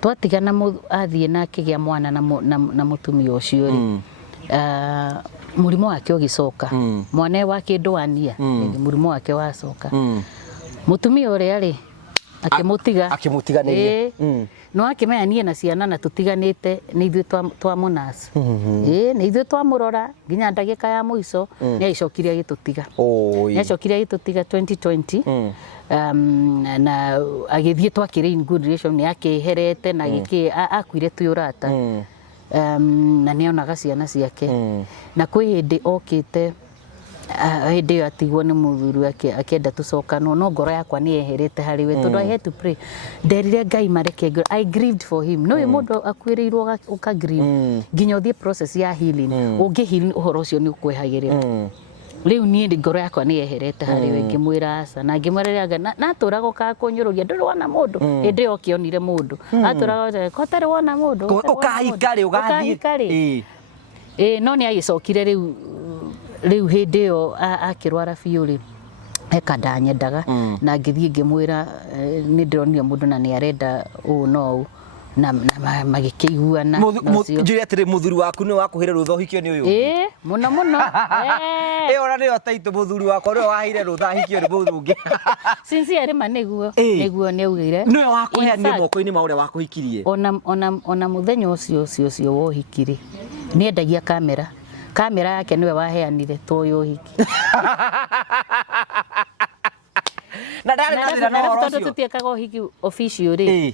twatigana athie na akigĩa mwana na mutumia ucio ri murimo wake ugicoka mwana wake ndwania murimo wake wacoka mutumia uria ri akimutiganĩria no akimenya na ciana na tutiganĩte nĩ ithuĩ twa munaci nĩ ithuĩ twamũrora nginya ndagĩka ya mũico nĩ aicokire agĩtũtiga nĩ acokire agĩtũtiga 2020 na agĩthiĩ twakĩrĩ in good relation nĩ akĩherete na akuire twĩ ũrata na nĩ onaga ciana ciake na kwĩ hĩndĩ okĩte hĩndĩ ĩyo atigwo nĩ mũthuri akĩenda tũcokanwo no ngoro yakwa nĩ yeherete harĩ we tondũ I had to pray nderire Ngai mareke I grieved for him no mũndũ akuĩrĩirwo ũka grieve nginya ũthiĩ process ya healing ũngĩ heal ũhoro ũcio nĩ ũkwehagĩrĩra rĩu niĩ ngoro yakwa nĩ yeherete harĩ we ngĩmwĩra aca na ngĩmwarĩraga na atũraga ũkakũnyũrũria ndũrĩ wona mũndũ hĩndĩ ĩyo kĩonire mũndũ atũraga kotarĩ wona mũndũ ũkahika no nĩ agĩcokire rĩu hĩndĩ ĩyo akĩrwara biũ rĩ eka ndanyendaga na ngĩthiĩ ngĩmwĩra nĩ ndĩronire mũndũ na nĩ arenda ũũ no ũũ na magĩkĩiguana njũria atĩrĩ mũthuri waku nĩ wakũheire rũtha ũhikio nĩ ũyũ mũno ona nĩyo taitũ mũthuri wakwa nĩwe waheire rũtha ahikio nĩ mũndũ ũngĩ sincerely ma nĩguo nĩ augĩire nĩwe wakũheanire moko-inĩ ma ũrĩa wakũhikirie ona mũthenya ũcio wa ũhiki nĩ endagia kamera yake niwe waheanire toyo ũhiki na ndarĩ na no horo ũcio tutiekaga ũhiki official rĩ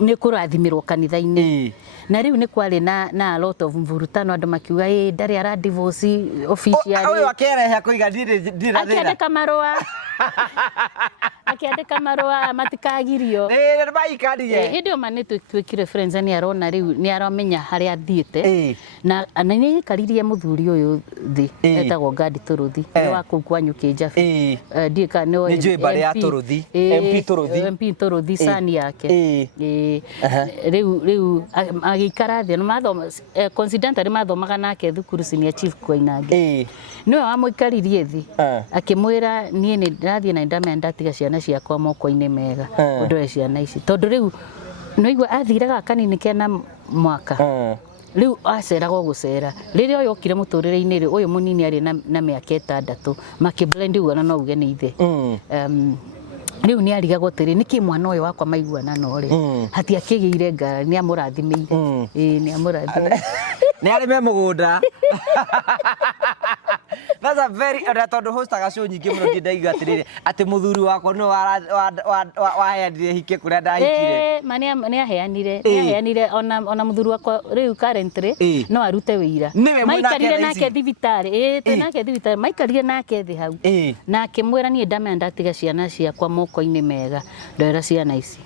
nĩ kũrathimirwo kanitha-inĩ na rĩu nĩ kwarĩ na a lot of mvurutano andũ makiuga ndarĩ ara divorce official ũyũ akĩrehe kũiga ndira akĩandĩka marũa matikagirio nĩ maikaririe hĩndĩ ĩyo ma nĩ twĩkire friends nĩ arona rĩu nĩ aramenya harĩa athiĩte na nĩ aikaririe mũthuri ũyũ thĩ etagwo Gadi Tũrũthi nĩ wa kũu kwanyu Kĩnjabi ndika no nĩ njũĩ mbarĩ ya Tũrũthi MP Tũrũthi sani yake rĩu agĩikara thĩ mathoma coincidentally mathomaga nake thukuru senior chief Koinange niwe wamũikaririe thĩ akĩmwĩra niĩ nĩ ndathiĩ na ndamenya ndatiga ciana ciakwa moko-inĩ mega ũndũ ciana ici tondũ rĩu noigua athiraga kanini kena mwaka rĩu aceraga gũcera rĩrĩa ũyũ okire mũtũrĩre-inĩ rĩ ũyũ mũnini arĩ na mĩaka 6 makĩblend ugana no uge nĩ ithe rĩu nĩ arigagwo atĩrĩ nĩkĩ mwana ũyũ wakwa maiguana no rĩ hatiakĩgĩire ngara nĩ amũrathimĩire nĩ amũrathimĩire nĩ arĩ me mũgũnda that's a very tondũ hostaga show nyingĩ mũno ndĩndaiga atĩrĩrĩ atĩ mũthuri wakwa nĩ waheanire hike kũrĩa ndahikire nĩ aheanire ona mũthuri wakwa rĩu currently no arute wĩira maikarire nake thibitarĩ nake thibitarĩ maikarire nake thĩ hau na akĩmwĩra niĩ ndamenya ndatiga ciana ciakwa moko-inĩ mega ndoera ciana ici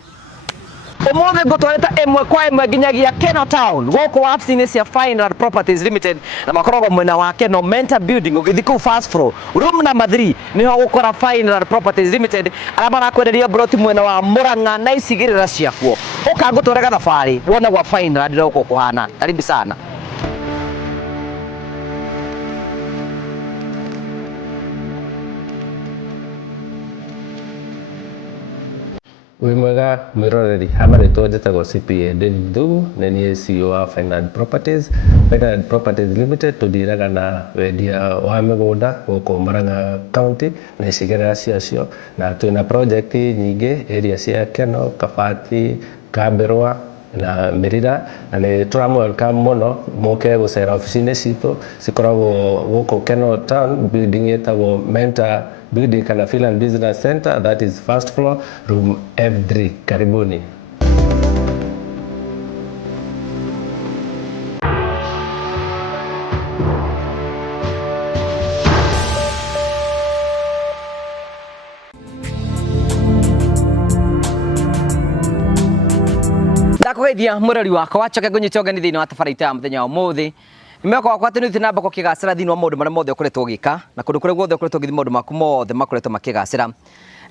ũmũthĩ ngũtwarĩta ĩmwe kwa ĩmwe nginyagia Keno Town gũkũ wabici-inĩ cia Final Properties Limited na makoragwo mwena wa Keno Mentor Building ũgĩthiĩ kũu first floor room number 3 niho gũkora Final Properties Limited arĩa marakwenderia broti mwena wa Mũrang'a na icigĩrĩra ciakuo ũka ngũtware gathabarĩ wone gwa Final ndĩra gũkũ kũhana karibu sana Wĩ mwega mwĩroreri hama rĩtwa njĩtagwo CPA David Thugu na niĩ CEO wa Final Properties Limited tũdiraga na wendia wa mĩgũnda gũkũ Mũrang'a County na icigĩrĩra ciacio na twĩna project nyingĩ area cia Keno, Kabati, Kambĩrwa na Mĩrira na nĩ tũramwelcome mũno mũke gũcera ofici-inĩ citũ cikoragwo gũkũ Keno Town building ĩtagwo Mentor Building kana Finland Business Center, that is first floor, room F3. Karibuni. Ndakugeithia mũrori wakwa wacoke ngũnyite ũgeni thĩinĩ wa tabarĩra ya mũthenya wa ũmũthĩ Nimeko wakwa atĩ nĩ namba kũkĩgacĩra thĩinĩ wa maũndũ marĩa mothe ũkoretwo ũgĩka na kũndũ kũrĩa guothe ũkoretwo ũgĩthiĩ maũndũ maku mothe makoretwo makĩgacĩra.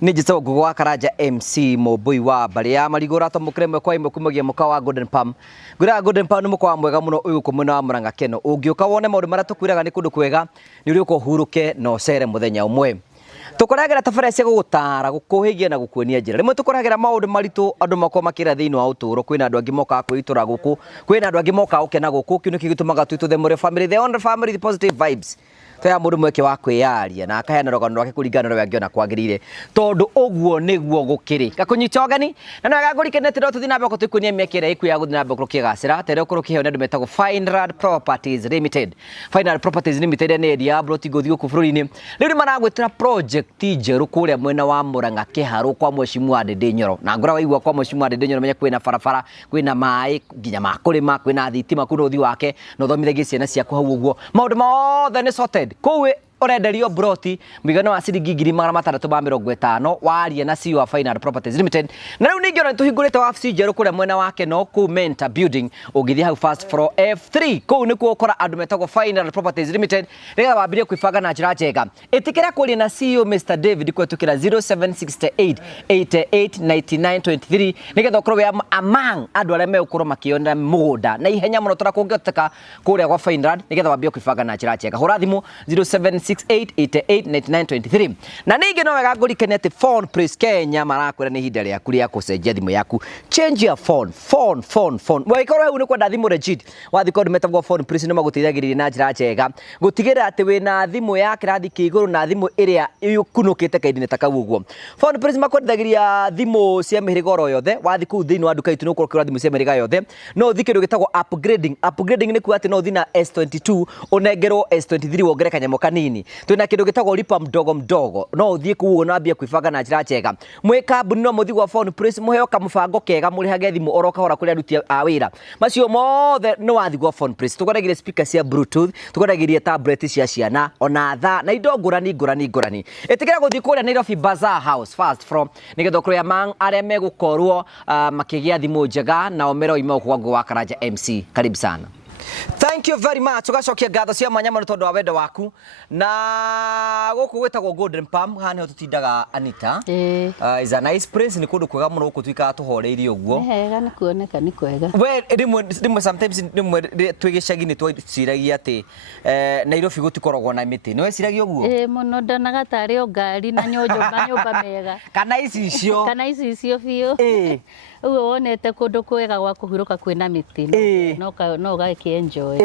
Nĩ njĩtagwo Ngũgũ wa Karanja MC Mũmbui wa mbarĩ ya Marigũ ũratomũkĩra ĩmwe kwa ĩmwe kumagia mũkawa wa Golden Palm. Ngwĩra Golden Palm nĩ mũkawa mwega mũno ũyũ kũ mwena wa Mũrang'a Keno. Ũngĩũka wone maũndũ marĩa tũkwĩraga nĩ kũndũ kwega nĩ ũrĩũka ũhurũke na ũcere mũthenya ũmwe. tukoragera tabara cia gugutara gukuhigia na gukuonia njira rimwe tukoragera maundu maritu andu makwa makira thiini wa uturo kwina andu angi moka kwitura guku kwina andu angi moka ukena guku kiu niki gitumaga twituthe muri family the only family the positive vibes toya mundu mweke wa kwiyaria na akaheana rogano rwake kuringana na we angiona kwagirire tondu uguo niguo gukiri gakunyita ogani na no gagurikenete ndo tuthi na mbeko twikunia miekere iku ya guthi na mbeko kigacira tere ukuru kiheo ndu metagwo Finrad Properties Limited. Finrad Properties Limited ni Diablo tigothi guku bururi-ini riu maragwetera project njeru kuria mwena wa Murang'a Kiharu kwa Mheshimiwa Ndindi Nyoro na ngora waigua kwa Mheshimiwa Ndindi Nyoro menya kwina barabara kwina mai nginya makurima kwina thitima kuno uthi wake no thomithagie ciana ciaku hau uguo maundu mothe ni sorted kuwe urenderio broti migano wa ciringi 650 waria na CEO wa Finrad Properties Limited na riu ningi ona tuhingurite wabici njeru kuria mwena wake no ku Mentor Building ugithia hau first floor F3 kuu nikuo ukora andu metagwo Finrad Properties Limited riga wambirie kwibanga na njira njega itikira kuria na CEO Mr David kwetukira 0768 889923 nigetha ukorwo we among andu aria meukorwo makiona mugunda na ihenya muno tora kungiteka kuria gwa Finrad nigetha wambirie kwibanga na njira njega hura thimu 0768889923 na ningi no wega ngurikene ati Phone Press Kenya marakwira ni hinda riaku ria kucenjia thimu yaku change your phone waikorwo hu ni kwenda thimu legit wathi kondu metagwo Phone Press ni magutithagiriria na njira njega gutigira ati wina thimu ya kirathi kiiguru na thimu iria ikunukite kaidine takau uguo Phone Press makwendagiriria thimu cia mihiriga oro yothe wathi ku thiini wa nduka itu nuko kira thimu cia mihiriga yothe no thikiru gitagwo upgrading ni kuati no thina S22 unengerwo S23 wongere kanyamo kanini twina kindu gitagwo lipa mdogo mdogo no uthie kuugo na ambia kwibanga na njira njega mwe kambuni no muthi gwa Phone Press muheo kamubango kega muri hage thimu oroka hora kuria aruti a wira macio mothe no wathi gwa Phone Press tukoragiria speaker cia bluetooth tukoragiria tablet cia ciana ona tha na indo ngurani itikira guthie kuria Nairobi Bazaar House first from nigetha kuria mang aria megukorwo makigia thimu njega na omero imo kwa gwa Karanja MC karibu sana. Thank you very much. Tugacokia ngatho cia mwanya muno tondu wa wendo waku na guku gwetagwo Golden Palm hana ho tutindaga Anita is a nice place ni kundu kwega muno guku twika tuhoreirie uguo hega ni kuoneka ni kwega we rimwe sometimes rimwe twigicagi ni twiciragia ati Nairobi gutikoragwo na miti niwe ciragia uguo muno ndanaga tari o ngari na nyumba mega kana ici icio biu uguo wonete kundu kwega gwa kuhuruka kwina miti no gaki enjoy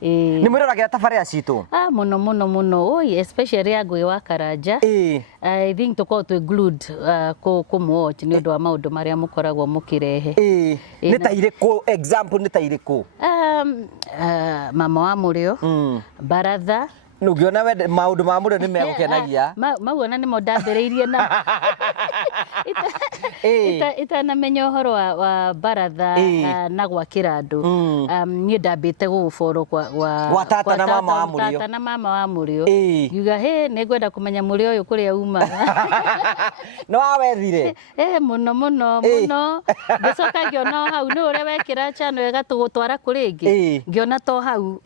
ni mwiragira tafaria citu muno oi especially ya ngui wa Karanja I think tuko twe glued kumwatch ni undu wa maundu maria mukoragwo mukirehe ni ta iriku example ni ta iriku mama wa murio baratha nugiona we maundu ma murio ni megukenagia maguona ni modambiriirie na itana menyo horo wa baratha na gwakira andu ni ndambite guguforo kwa tata na mama wa murio yuga he ni ngwenda kumenya murio uyu kuria uma no awethire muno gicoka ngiona hau ni uria wekira chano wega tugutwara kuringi ngiona to hau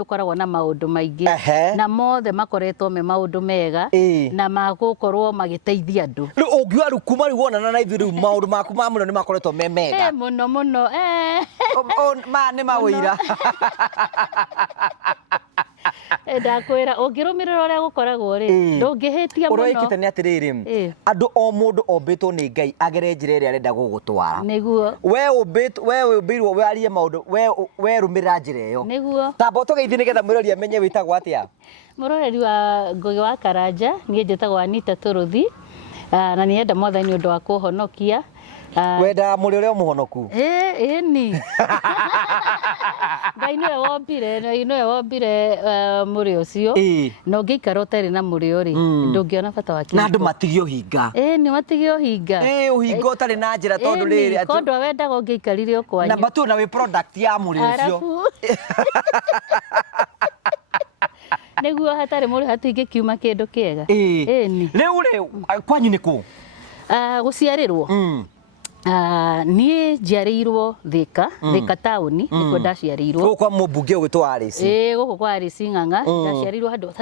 ukoragwo na maundu maingi na mothe makoretwo me maundu mega na magukorwo magiteithia andu riu ungiwa rukuma ri wona na ithu riu maundu maku ma muno ni makoretwo me mega muno ma ni mawira ndakwira ungirumirira uria gukoragwo ri ndungihitia muno uroikite ni atiriri andu o mundu ombitwo ni Ngai agere njira iria arenda gugutwara niguo we umbirwo we arie maundu we rumirira njira iyo niguo tambo tugeithie nigetha mwirori amenye witagwo atia muroreri wa Ngugi wa Karanja nie njitagwo Anita Turuthi na nienda mwathani undu wa kuhonokia wenda muri uria muhonoku ni Ngai niwe wombire muri ucio no ngiikara utari na muri uri ndungiona bata wake na andu matigio hinga ni matigio hinga uhinga utari na njira tondu riri kondu wendaga ngiikarire ukwanyu na batu na we product ya muri ucio niguo hatari muri hatingi kiuma kindu kiega ni riu kwanyu ni ku guciarirwo nie njiarirwo Thika town nikuo ndaciarirwo guku kwa mubunge ugitwa Alice guku kwa Alice Ng'ang'a ndaciarirwo handu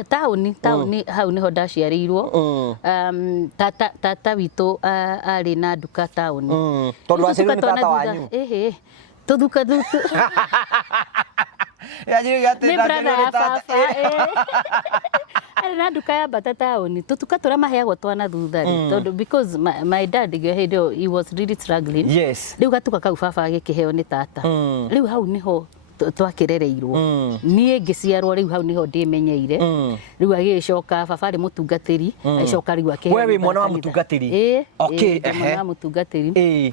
town hau niho ndaciarirwo tata witu ari na nduka town tondu aciarirwo ni tata wanyu tuthuka ya jiri gati ni brother baba Arĩ na nduka ya mbata taũni, tũtuka tũrĩa maheagwo twana thutha rĩ, tondũ because my dad he was really struggling. Yes. Rĩu gatuka kau baba agĩkĩheo nĩ tata. Rĩu hau nĩho twakirereirwo. Niĩ ngĩciarwo rĩu hau nĩho ndĩmenyeire. Rĩu agĩcoka baba arĩ mũtungatĩri, agĩcoka rĩu akĩheo. Wewe mwana wa mũtungatĩri? Okay, mwana wa mũtungatĩri.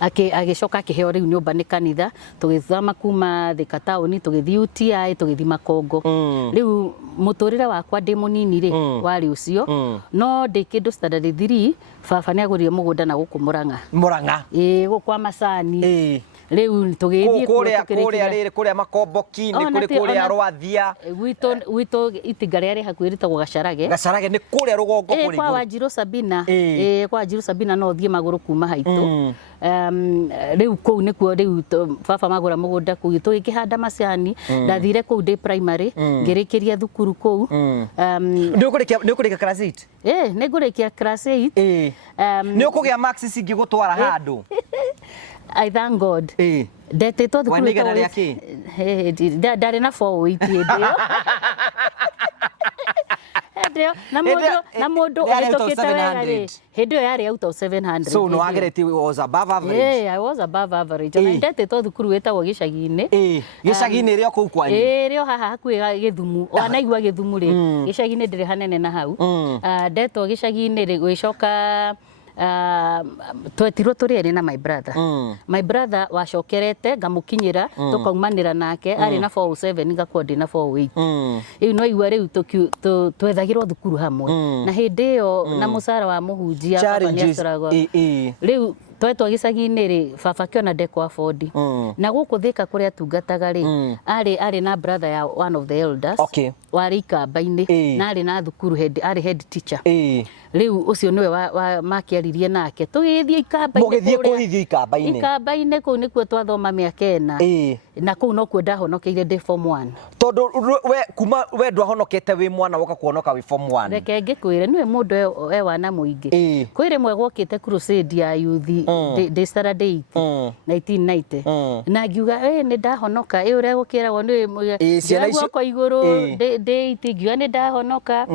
Agĩcoka akĩheo rĩu nyũmba nĩ kanitha, tũgĩthama kuma Thika taũni, tũgĩthiĩ UTI, tũgĩthiĩ Makongo. Rĩu mũtũrĩre wakwa ndĩ mũnini rĩ warĩ ũcio, no ndĩ kĩndũ standard 3 baba nĩ agũrire mũgũnda na gũkũ Mũrang'a. Mũrang'a? Gũkũ kwa Macani. Rĩu tũgĩthiĩ kũrĩa Makomboki-inĩ, kũrĩa Rwathia. Gwitũ itinga rĩarĩ hakuhĩ rĩtagwo Gacarage. Gacarage nĩ kũrĩa rũgongo kũrĩ. Kwa Wanjirũ Sabina. Kwa Wanjirũ Sabina no thiĩ magũrũ kuma haitũ. Rĩu kũu nĩkuo rĩu baba magũra mũgũnda kũu tũgĩkĩhanda macani. Ndathire kũu ndĩ primary, ngĩrĩkĩria thukuru kũu. Nĩ ũkũrĩkia class 8? Nĩ ngũrĩkia class 8. Nĩ ũkũgĩa marks cingĩgũtwara handũ? I thank God. Ndetĩtwo thukuru ndarĩ na 480 hĩndĩ ĩyo. Na mũndũ ũhĩtũkĩte wega rĩ, hĩndĩ ĩyo yarĩ out of 700. So no agereti was above average? I was above average. Na ndetĩtwo thukuru wĩtagwo Gĩcagi-inĩ. Gĩcagi-inĩ rĩo kũu kwanyu? Rĩo haha hakuhĩ Gĩthumu. Wanaigua Gĩthumu rĩ, Gĩcagi-inĩ ndĩrĩ hanene na hau. Ndetwo Gĩcagi-inĩ rĩ gwĩcoka twetirwo tũrĩ erĩ na my brother. My brother wacokerete ngamũkinyĩra tũkaumanĩra nake arĩ na 407 ngakorwo ndĩ na 408. Rĩu no igua rĩu twethagĩrwo thukuru hamwe na hĩndĩ ĩyo na mũcara wa mũhunjia baba nĩ acoragwo. Rĩu twetwo Gĩcagi-inĩ rĩ baba kĩona ndeko afford. Na gũkũ Thika kũrĩa tungataga rĩ arĩ na brother ya one of the elders warĩ Ikamba-inĩ na arĩ na thukuru arĩ head teacher. Rĩu ũcio nĩwe makĩaririe nake tũgĩthiĩ Ikamba-inĩ. Mũgĩthiĩ kũhithio Ikamba-inĩ? Ikamba-inĩ kũu nĩkuo twathoma mĩaka 4 na kũu nokuo ndahonokeire ndĩ form 1. Tondũ we ndwahonokete wĩ mwana woka kuhonoka wĩ form 1? Reke ngĩkwĩre nĩwe mũndũ wana mũingĩ. Kwĩ rĩmwe gwokĩte crusade ya youth ndĩ standard 8 1990 na ngiuga nĩ ndahonoka ũrĩa gũkĩragwo nĩ guoko igũrũ ndĩ itingiuga nĩ ndahonoka.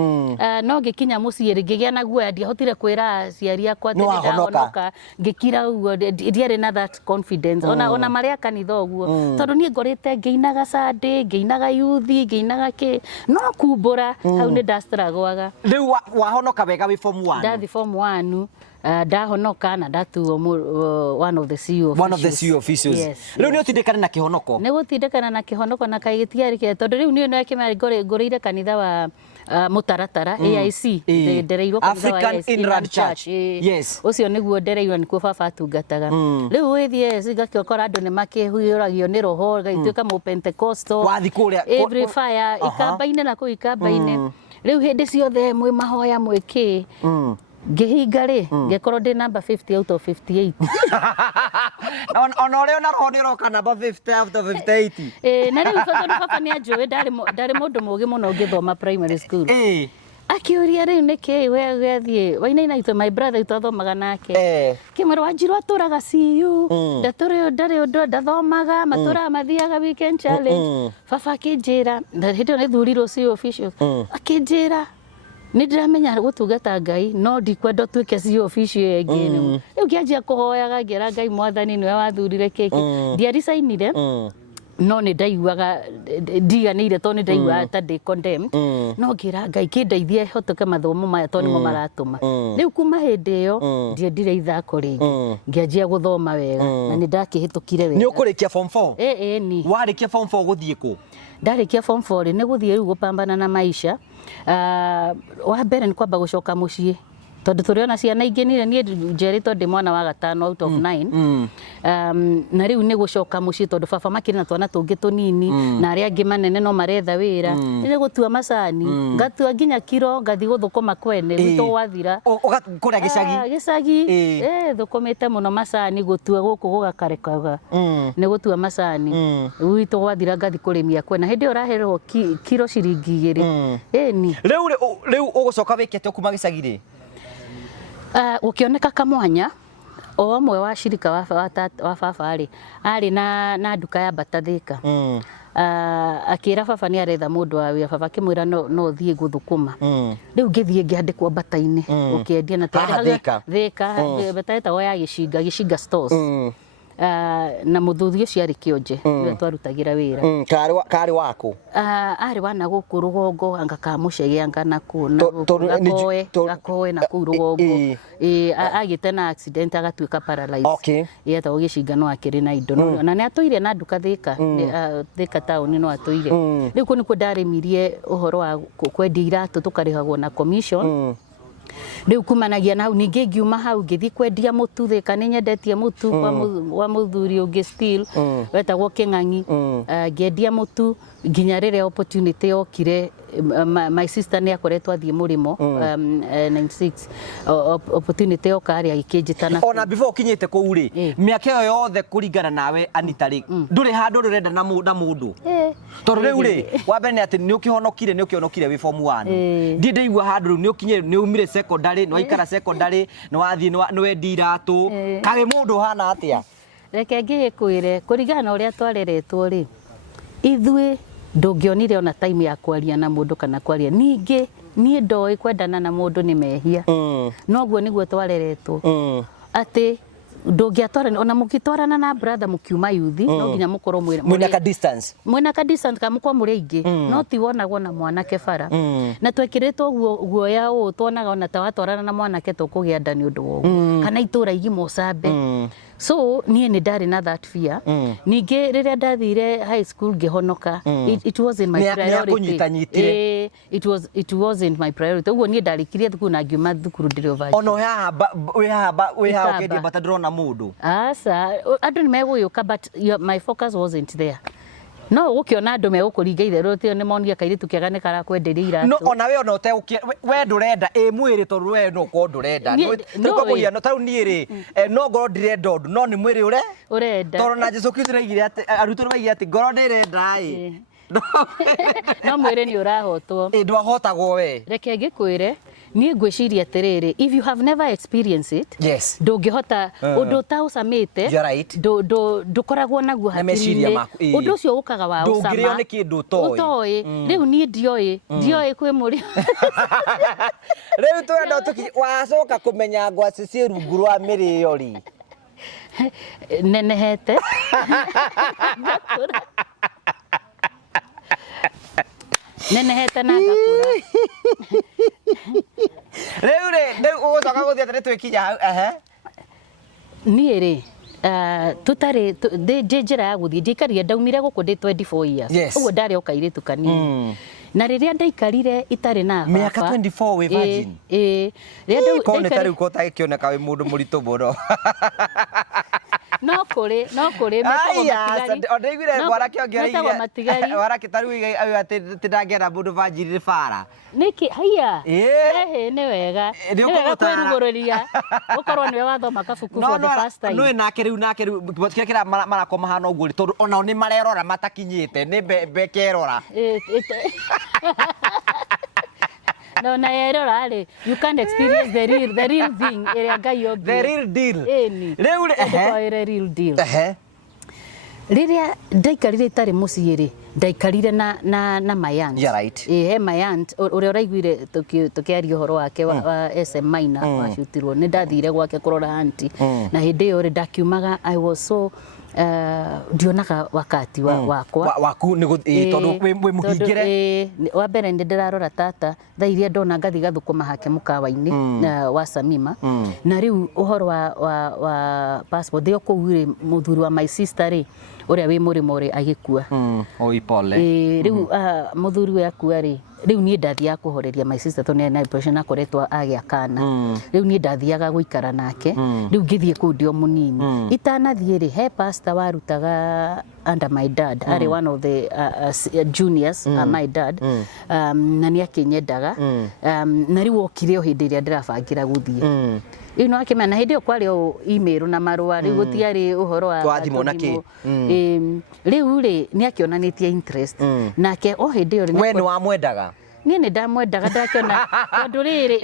No ngĩkinya mũciĩ ngĩgĩa na guoya ndiahotire kwĩra aciari akwa atĩ nĩ ndahonoka. Ngĩkira ũguo ndiarĩ na that confidence ona marĩa kanitha ũguo, tondũ niĩ ngorĩte ngĩinaga Sunday, ngĩinaga youth, ngĩinaga kĩ, no kumbũra hau nĩ ndastragwaga. Rĩu wahonoka wega wĩ form 1? Ndathi form 1 ndahonoka na ndatuo one of the CEO officials. Rĩu nĩ ũtindĩkana na kĩhonoko? Nĩ gũtindĩkana na kĩhonoko na kaĩ gĩtiarĩ kĩega, tondũ rĩu niĩ no kĩmarĩ ngũrĩire kanitha wa Mũtaratara AIC, ndereirwo kanitha wa African Inland Church. Ũcio nĩguo ndereirwo nĩkuo baba atungataga. Rĩu wĩthiĩ ngakĩkora andũ nĩ makĩhũragio nĩ roho gaituĩka mũ Pentecostal. Wathi kũrĩa every fire Ikamba-inĩ na kũu Ikamba-inĩ. Rĩu hĩndĩ ciothe mwĩ mahoya mwĩkĩ ngĩhinga rĩ ngĩkorwo ndĩ number 50 out of 58. Ona ũrĩa ona roho nĩ ũroka number 50 out of 58? Na rĩu tondũ baba nĩ anjũĩ ndarĩ mũndũ mũũgĩ mũno ngĩthoma primary school. Akĩũria rĩu nĩkĩ we gĩathiĩ Wainaina itũ my brother twathomaga nake kĩmwĩra Wanjirũ atũraga CU ndarĩ ũndũ ndathomaga matũraga mathiaga weekend challenge. Baba akĩnjĩra hĩndĩ ĩyo nĩ thurirwo CU official akĩnjĩra nĩ ndiramenya gũtungata Ngai no ndikwenda tuĩke CU official ĩngĩ. Rĩu ngĩanjia kũhoyaga ngĩra Ngai Mwathani nĩwe wathurire kĩki ndiaricainire. No nĩ ndaiguaga ndiganĩire tondũ nĩ ndaiguaga ta ndĩ condemned. No ngĩra Ngai kĩndeithie hotoke mathomo maya tondũ nĩmo maratũma. Rĩu kuma hĩndĩ ĩyo ndiendire ithako rĩngĩ, ngĩanjia gũthoma wega na nĩ ndakĩhĩtũkire wega. Nĩ ũkũrĩkia form 4? Ni warĩkia form 4 gũthiĩ kũ? Ndarĩkia form 4 rĩ nĩ gũthiĩ rĩu gũpambana na maisha. Wa mbere nĩ kwamba gũcoka mũciĩ tondũ tũrĩ ona ciana ingĩ niĩ njerĩtwo ndĩ mwana wa gatano out of 9. Na rĩu nĩ gũcoka mũciĩ tondũ baba makĩrĩ na twana tũngĩ tũnini na arĩa angĩ manene no maretha wĩra. Nĩ gũtua macani ngatua nginya kiro ngathi gũthũkũma kwene gwitũ gwathira. Kũrĩa Gĩcagi? Gĩcagi thũkũmĩte mũno macani gũtua gũkũ gũgakarekaga nĩ gũtua macani gwitũ gwathira ngathi kũrĩmia kwena. Hĩndĩ ĩyo ũraherwo kiro ciringi 2. Ni rĩu ũgũcoka wĩkĩte kuma Gĩcagi rĩ? Gũkĩoneka kamwanya o ũmwe wa shirika wa baba rĩ arĩ na nduka ya mbata Thika. akira baba nĩ aretha mũndũ wa wĩra, baba akĩmwĩra no thiĩ gũthũkũma. Rĩu ngĩthiĩ ngĩandĩkwo Bata-inĩ ũkĩendia na Thĩka Bata ĩtagwo ya Gĩcinga stores. Na mũthuri ũcio arĩ Kĩonje nĩwe twarutagĩra wĩra. Karĩ wako? Arĩ wa na gũkũ rũgongo anga ka Mũcege anga nakũ Gakoe na kũu rũgongo. Agĩte na accident agatuĩka paralyzed. Etagwo Gĩcinga no akĩrĩ na indo na nĩ atũire na nduka Thĩka town no atũire. Rĩu kũ nĩkuo ndarĩmirie ũhoro wa kwendia iratũ tũkarĩhagwo na commission. Rĩu kumanagia na hau ningĩ ngiuma hau ngĩthiĩ kwendia mũtu Thĩka, nĩ nyendetie mũtu wa mũthuri ũngĩ still wetagwo Kĩng'ang'i. Ngĩendia mũtu nginya rĩrĩa opportunity yokire. My sister nĩ akoretwo athiĩ mũrĩmo 96 opportunity yoka rĩ agĩkĩnjĩtana. Ona before ukinyĩte kũu rĩ, mĩaka ĩyo yothe kũringana nawe Anita rĩ, ndũrĩ handũ ũrenda na mũndũ? Tondũ rĩu rĩ, wambe nĩ atĩ nĩ ũkĩhonokire wĩ form 1. Ndiĩ ndaigua handũ rĩu nĩ ũkinyire nĩ umire secondary, nĩ waikara secondary, nĩ wathiĩ nĩ wendia iratũ. Kaĩ mũndũ hana atĩa? Reke ngĩkwĩre kũringana na ũrĩa twareretwo rĩ, ithuĩ ndũngĩonire ona time ya kwaria na mũndũ kana kwaria. Ningĩ niĩ ndoĩ kwendana na mũndũ nĩ mehia. Noguo nĩguo twareretwo. Atĩ ndũngĩatwarana ona mũkĩtwarana na brother mũkiuma yuthi no nginya mũkorwo mwĩna ka distance. Mwĩna ka distance ka mũkorwo mũrĩ aingĩ. No ti wonagwo na mwanake bara. Na twekĩrĩtwo guoya ũũ tuonaga ona ta watwarana na mwanake tũkũgĩa nda nĩ ũndũ wa ũguo. Kana itũra igima ũcambe. So niĩ nĩ ndarĩ na that fear. Ningĩ rĩrĩa ndathire high school ngĩhonoka, it wasn't my priority. It wasn't my priority. Ũguo niĩ ndarĩkirie thukuru na ngiuma thukuru ndĩrĩ over. Ono wĩ haha ũkĩendia bata ndĩrona mũndũ. Aca andũ nĩ megũgĩũka but my focus wasn't there. No ũkĩona andũ megũkũringa itherũ tio nĩ monia kairĩtu kĩega nĩ karakwenderia iratũ. No ona we ona we ndũrenda mwĩrĩ tondũ we no ko ndũrenda. Nĩko mũhiano tarĩu niĩ rĩ no ngoro ndirenda ũndũ no nĩ mwĩrĩ urenda. Tondũ na Jesũ Kristo oigire atĩ arutwo nĩmaigire atĩ ngoro ndĩrenda ĩ. No mwĩrĩ nĩ ũrahotwo. Ndwahotagwo we. Reke ngĩkwĩre niĩ ngwĩciria atĩrĩrĩ, if you have never experienced it, ndũngĩhota ũndũ ta ũcamĩte ndũkoragwo naguo hakiri-inĩ. Ũndũ ũcio ũkaga wa ũcama ndũngĩrĩo nĩ kĩndũ ũtoĩ. Rĩu niĩ ndioĩ kwĩ mũrĩ. Rĩu twenda wacoka kũmenya ngwacĩ ciĩ rungu rwa mĩrĩo ri nenehete. Nenehete na ngakũra. Rĩu ũgũcoka gũthiĩ atĩ nĩtwĩkinya hau. Niĩ rĩ tũtarĩ ndĩ njĩra ya gũthiĩ ndikarire ndaumire gũkũ ndĩ 24 years. Ũguo ndarĩ o kairĩtu kanini. Na rĩrĩa ndaikarire itarĩ na baba. Mĩaka 24 wĩ virgin. Rĩrĩa ndaikarire ko ũtagĩkĩoneka wĩ mũndũ mũritũ mũno. No kũrĩ metagwo matigari. Ondaiguire mwanake ũngĩ matigari. Mwanake tarĩu atĩ ndangĩenda mũndũ virgin bara. Nĩkĩ haiya nĩ wega kwĩrugũrĩria ũkorwo nĩwe wathoma kabuku for the first time. No nake rĩu kĩrĩa marakoma mahana ũguo rĩ tondũ onao nĩ marerora matakinyĩte nĩ bekerora. No na erora rĩ you can't experience the real thing ĩrĩa Ngai ombire. The real deal. Rĩu rĩ real deal. Rĩrĩa ndaikarire itarĩ mũciĩ rĩ ndaikarire na my aunt. He my aunt ũrĩa ũraiguire tũkĩaria ũhoro wake wa SM Maina wacutirwo nĩ ndathire gwake kũrora aunti na hĩndĩ ĩyo rĩ ndakiumaga I was so ndionaga wakati wakwa waku nĩ tondũ wĩ mũhingĩre. Wa mbere nĩ ndĩrarora tata thaa iria ndona ngathi gathũkũma hake mũkawa-inĩ wa Samima. Na rĩu ũhoro wa passport thĩ kũu rĩ mũthuri wa my sister rĩ ũrĩa wĩ mũrĩmo rĩ agĩkua. Rĩu mũthuri we akua rĩ rĩu niĩ ndathiaga kũhoreria my sister tondũ nĩ depression akoretwo agĩa kana. Rĩu niĩ ndathiaga gũikara nake. Rĩu ngĩthiĩ kũu ndĩ o mũnini itanathiĩ rĩ he pastor warutaga under my dad arĩ one of the juniors my dad na nĩ akĩnyendaga na rĩu okire o hĩndĩ ĩrĩa ndĩrabangĩra gũthiĩ. Rĩu no akĩmenya hĩndĩ ĩyo kwarĩ o email na marũa rĩu gũtiarĩ ũhoro wa thimũ na kĩ. Rĩu rĩ nĩ akĩonanĩtie interest nake o hĩndĩ ĩyo we nĩ wamwendaga. niĩ nĩ ndamwendaga ndakiona tondũ rĩrĩ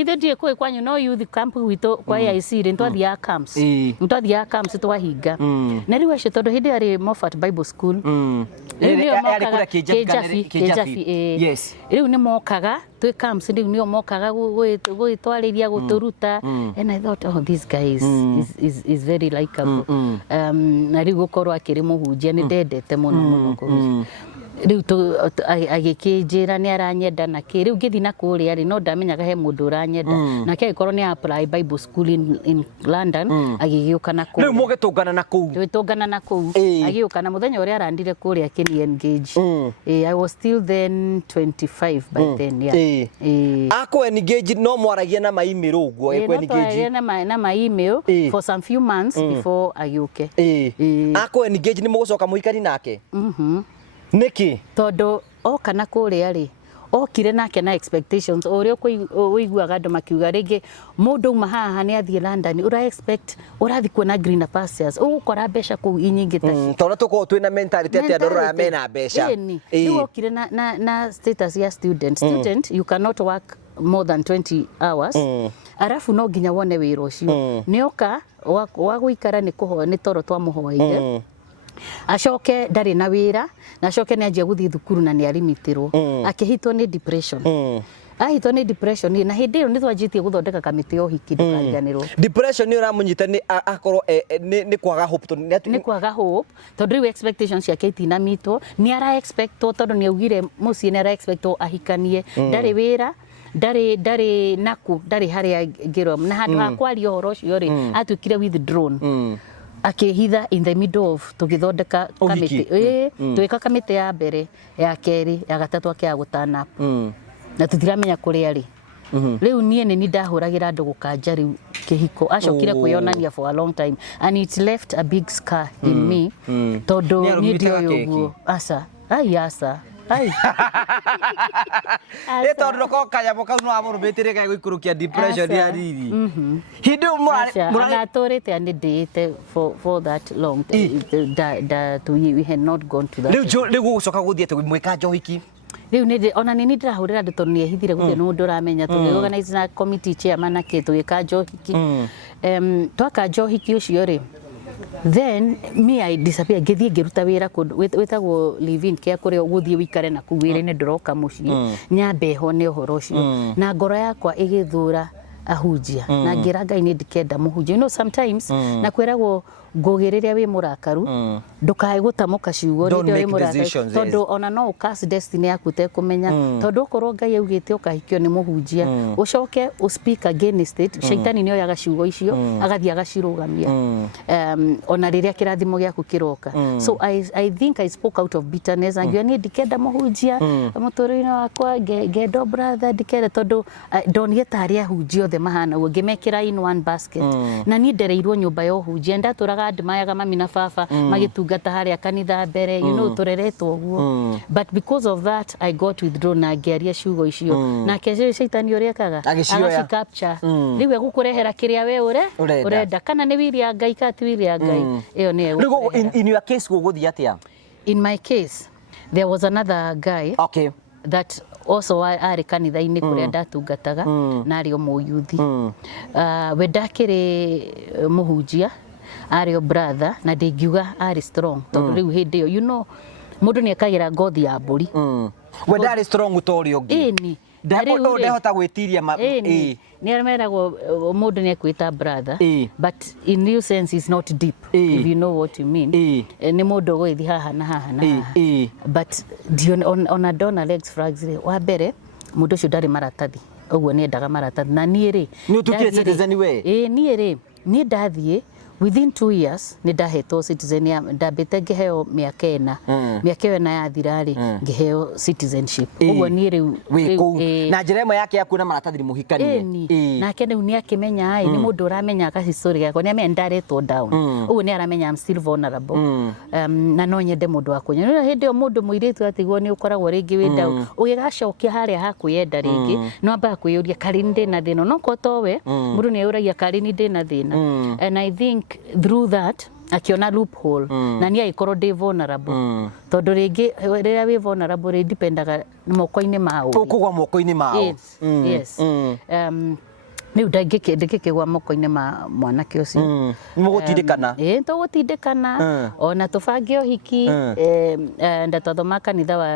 ithe ndiĩ kũĩ kwanyu no youth camp witũ kwa AIC rĩ nĩtwathiaga camps nĩtwathiaga camps twahinga na rĩu acio tondũ hĩndĩ yarĩ Moffat Bible School rĩu nĩo mokaga Kĩjabi rĩu nĩ mokaga twĩ camps rĩu nĩo mokaga gwĩtwarĩria gũtũruta and I thought oh this guy is very likable na rĩu gũkorwo akĩrĩ mũhunjia nĩ ndendete mũno rĩu agĩkĩnjĩra nĩ aranyenda na kĩ rĩu ngĩthi na kũrĩa rĩ no ndamenyaga he mũndũ ũranyenda nake agĩkorwo nĩ apply Bible School in London agĩgĩũka na kũu rĩu mũgĩtũngana na kũu twĩtũngana na kũu agĩũka na mũthenya ũrĩa arandire kũrĩa akĩni engage I was still then 25 by then akũ engage no mwaragia na ma-email ũguo engage na ma-email for some few months before agĩũke akũ engage nĩ mũgũcoka mũikari nake niki tondu oka na kuria ri okire nake na expectations uria uiguaga andu makiuga ringi mundu uma haha ni athie London ura expect urathi kuona greener pastures ugukora mbeca kuu inyingi ta tondu tuko twina mentality ati andu aya mena mbeca ni okire na status ya student you cannot work more than 20 hours arafu no nginya wone wira ucio ni oka wa guikara ni kuhoya ni toro twa muhoire acoke ndari na wira na acoke ni anjia guthii thukuru na ni arimitirwo akihitwo ni depression ahitwo ni depression na hindi iyo ni twanjitie guthondeka kamiti yo hiki ndukariganirwo depression ni uramunyita ni akorwo ni kwaga hope ni kwaga hope tondu riu expectations yake itina mitwo ni ara expect tondu ni augire mucii ni ara expect ahikanie ndari wira ndari naku ndari haria ngirom na handu ha kwaria uhoro ucio ri atwikire withdrawn akihitha in the middle of tugithondeka kamiti twika kamiti ya mbere ya keri ya gatatu akia gutana na tutiramenya kuria ri riu nie ni ndahuragira andu gukanja riu kihiko acokire kwiyonania for a long time and it left a big scar in me tondu ni ndio yugo asa ai tondu ko kanyamo kau no amurubitire kai guikurukia depression ya riri hindi murana torete and date for that long that we had not gone to that riu gucoka guthie tu mwika njohiki riu ni ona ni ndirahurira andu tondu ni ehithire guthie no nduramenya tu organize na committee chairman na kitu gika njohiki twaka njohiki ucio ri then me I disappear ngithie ngiruta wira kundu wetagwo live in care kuria guthie wikare na kuwire ni ndiroka mucii nyambe ho ni uhoro ucio na ngoro yakwa igithura ahunjia na ngira Ngai ni ndikenda muhunjia you know sometimes na kwiragwo ngugiriria wi murakaru ndukae gutamuka ciugo rindio wi murakaru tondu ona no ukas destiny yaku te kumenya tondu okorwo Ngai augite ukahikio ni muhunjia ucoke speak against it shaitani ni oyaga ciugo icio agathia agacirugamia ona riria kirathimo giaku kiroka so I think I spoke out of bitterness and you need ndikenda muhunjia muturino wakwa ngendo brother ndikenda tondu ndonire tari ahunjia othe mahana uo ngimekira in one basket na ni ndereirwo nyumba yo hunjia ndaturaga ndimayaga mami na baba magitungata haria kanitha mbere you know tureretwo guo but because of that I got withdrawn na ngiaria ciugo icio na kece shaitani uria kaga agaci capture riu egukurehera kiria we urenda kana ni wiria Ngai kati wiria Ngai iyo ni in your case guguthia atia in my case there was another guy that also ari kanitha-ini kuria ndatungataga na ari o muyuthi we ndakiri muhunjia ari o brother na ndingiuga ari strong tondu riu hindi yo you know mundu ni akagira ngothi ya mburi we ndari strong utori ungi ndapo ndehota gwitiria ni ameragwo mundu ni ekwita brother but in real sense is not deep if you know what you mean ni mundu gwithi haha na haha na but on a donor legs flags wa mbere mundu ucio ndari maratathi uguo ni endaga maratathi na nie ri ni utukie citizen we nie ri ni ndathie within 2 years ni ndahetwo citizen ya ndambite ngiheo miaka ena yathira ri ngiheo citizenship uguo ni riu na njira imwe yake yakuna maratathi muhikanie nake riu ni akimenya ai ni mundu uramenya ka history yako ni amenya ndaretwo down uguo ni aramenya I'm still vulnerable na no nyende mundu akunya no hindi o mundu muiritu atigwo ni ukoragwo ringi wi down ugigacokia haria hakuyenda ringi no amba kwiyuria kari ndi na thina no ko towe mundu ni uragia kari ndi na thina and I think through that akiona loophole na ni aikorwo ndi vulnerable tondu ringi riria wi vulnerable ri dependaga moko-ini mao ukugwa moko-ini mao yes niu ndangikigwa moko-ini ma mwanake ucio mugutindikana tugutindikana ona tubange uhiki ndatwathoma kanitha wa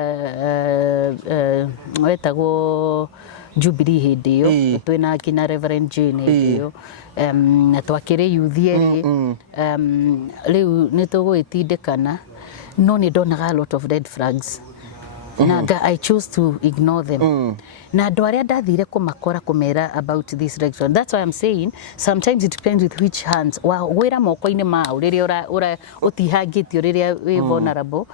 wetagwo Jubilee hindi iyo twina kina Reverend Jane hindi iyo na twakiri youth eri riu nitugwitindikana no ni ndonaga a lot of red flags na I choose to ignore them na andu aria ndathire kumakora kumera about this direction. That's why I'm saying sometimes it depends with which hands wira moko-ini mao riria utihangitio riria wi vulnerable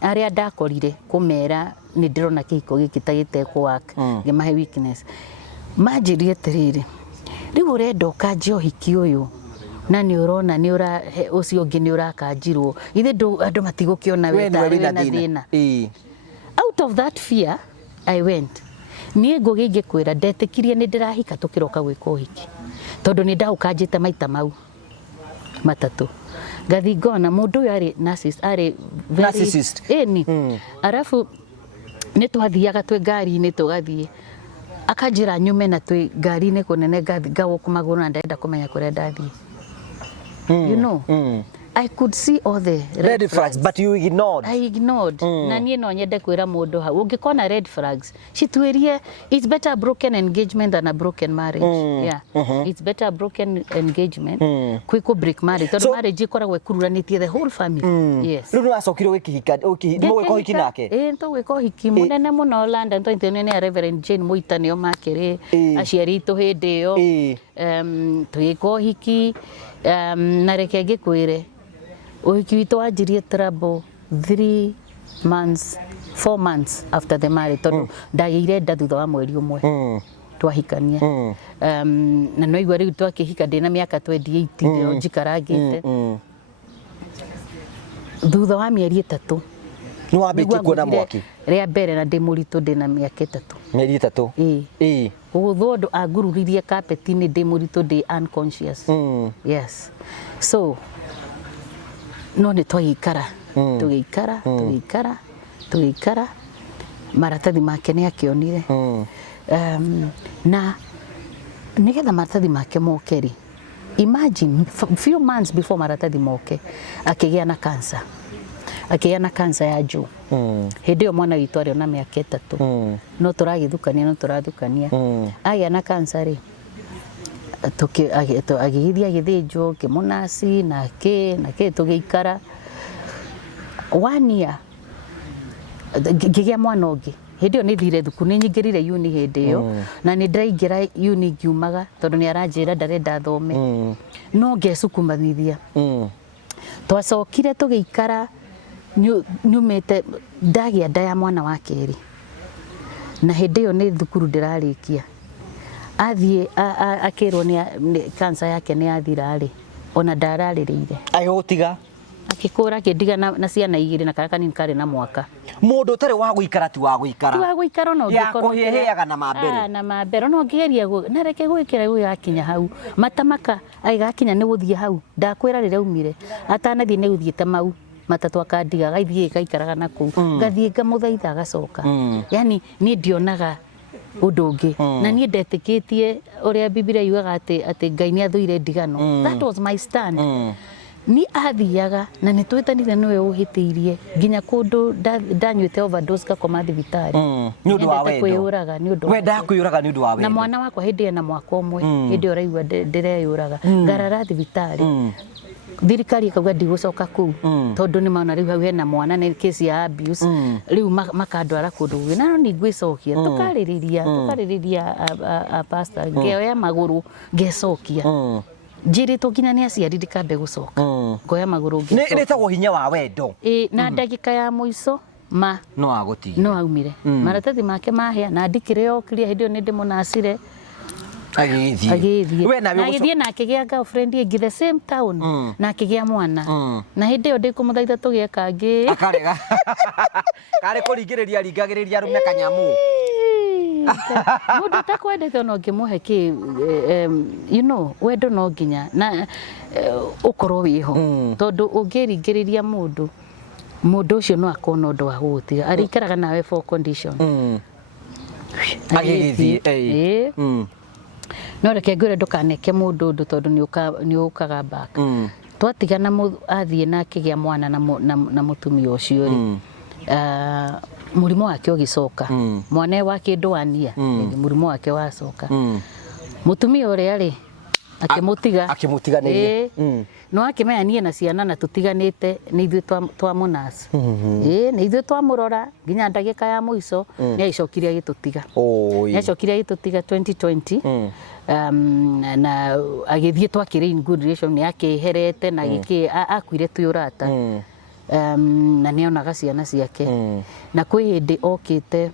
aria ndakorire kumera ni ndirona kihiko giki ta giteko work ngimahe weakness manjirie tiriri riu urenda ukanjia uhiki uyu na ni urona ni ura ucio ungi ni urakanjirwo ithe andu matigukiona wena thina out of that fear I went nie ngugi ngikwira ndetikirie ni ndirahika tukiroka gwika uhiki tondu ni ndaukanjite maita mau matatu ngathi ngona mundu uyu ari narcissist ni arafu ni twathiaga twi ngari-ini tugathie akanjira nyume na twi ngari-ini kunene ngawo kumaguru na ndenda kumenya kuria ndathie you know I could see all the red flags but you ignored. I ignored na nie no nyende kwira mundu hau ungikona red flags citwirie it's better a broken engagement than a broken marriage it's better a broken engagement quick break marriage tondu marriage ikoragwo ikururanitie the whole family yes riu niwacokire wikihika mwiko hiki nake tugwika hiki munene muno London twaitene ni Reverend Jane Muita nio makiri aciari itu hindi iyo tugika hiki na reke ngikwire uhiki witu wanjirie trouble 4 months after the marriage tondu ndagiire nda thutha wa mweri umwe twahikania na no igwa riu twakihika ndina miaka 28 ndio njikarangite thutha wa mieri 3 ni wambitie kuona mwaki ria mbere na ndi muritu ndina miaka 3 mieri 3 guthwo ndu angururirie carpet-ini ndi muritu ndi unconscious yes so no ni twagikara tugikara maratathi make ni akionire na nigetha maratathi make mokeri imagine few months before maratathi moke akigia na cancer ya juu hindi yo mwana witu ari na miaka 3 no turathukania agia na cancer ri agithia githinjo kimunasi na ke tugiikara 1 year ngigia mwana ungi hindi yo ni thire thuku ni nyingirire uni hindi yo na ni ndaingira uni ngiumaga tondu ni aranjira ndarenda thome no ngecukumanithia twacokire tugiikara nyumite ndagia nda ya mwana wa keri na hindi yo ni thukuru ndirarikia athie akirwo ni cancer yake ni athira ri ona ndaraririire agutiga akikura kindiga na ciana igiri na karaka nini kari na mwaka mundu tari wa guikara tu wa guikara no ngikorwo kuhihiaga na mambere na mambere no ngigeria na reke gwikira gwi gakinya hau matamaka ai gakinya ni guthie hau ndakwira rire umire atanathie ni guthiete mau matatu akandiga gaithie gaikaraga na ku ngathie ngamuthaitha agacoka yani ni ndionaga undu ungi na nie ndetikitie uria Biblia yugaga ati Ngai ni athuire ndigano that was my stand ni athiaga na ni twitanire niwe uhitiirie nginya kundu ndanyuite overdose gakoma thibitari ni undu wa wendo kwiyuraga ni undu wenda kwiyuraga ni undu wa wendo na mwana wakwa hindi na mwaka umwe hindi uraigua ndireyuraga ngarara thibitari thirikari ikauga ndigucoka kuu tondu ni maona riu hau hena mwana ni case ya abuse riu makandwara kundu gwi na no ni ngwicokia tukaririria a pastor ngeoya maguru ngecokia njiritwo nginya ni aciari ndikambe gucoka ngoya maguru ngecokia ni tagwo hinya wa wendo na ndagika ya muico no agutiga no aumire maratathi make mahia na ndikire yokirie hindi ni ndimunacire agithie na agithie na akigia girlfriend ingi the same town na akigia mwana na hindi yo ndikumuthaitha tugie kangi akarega kare kuringiriria ringagiriria rume kanyamu Mundu atakwendete no ngimuhe ki you know wendo no nginya na ukorwo wiho tondu ungiringiriria mundu ucio no akona undu wa gutiga arikaraga nawe for condition agigithie no reke ngwire ndukaneke mundu undu tondu ni ukaga back twatigana athie na akigia mwana na mutumia ucio ri murimo wake ugicoka mwana wa kinduania murimo wake wacoka mutumia uria ri akimutiganirie no akimenya nie na ciana na tutiganite ni ithuĩ twa Munas ni ithuĩ twamurora nginya ndagika ya muico ni aicokirie agitutiga ni aicokirie agitutiga 2020 na agithie twakire in good relation ni akiherete na giki akuire twi urata na ni onaga ciana ciake na kwi hindi okite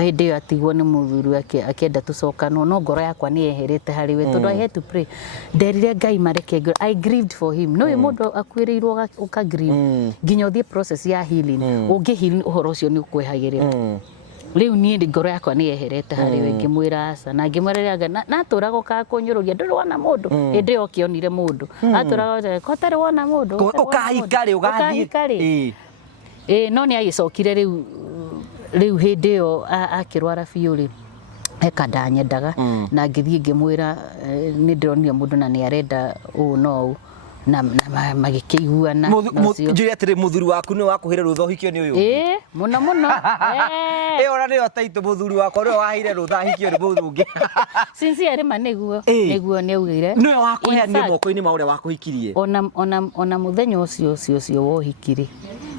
hindi atigwo ni muthuri akienda tucokano no ngoro yakwa ni yeherete hari we tondu I had to pray nderire Ngai mareke I grieved for him no mundu akwirirwo uka grieve nginya uthie process ya healing ungi heal uhoro ucio ni ukwehagirira riu ni ngoro yakwa ni yeherete hari we ngimwira aca na ngimwereraga na turago ka kunyururia nduri wona mundu hindi okionire mundu aturago kotari wona mundu ukahikari ugathie no ni agicokire riu hindi yo akirwara biu ri eka ndanyendaga na ngithie ngimwira ni ndironire mundu na ni arenda no na magikiguana njuri atiri muthuri waku ni wakuhire rutha hikio ni uyu muno ora ni otaitu muthuri wakwa ni wahire rutha hikio ni mundu ungi sincerely ma niguo ni augire ni wakuheanire moko-ini ma uria wakuhikirie ona muthenya ucio wohikire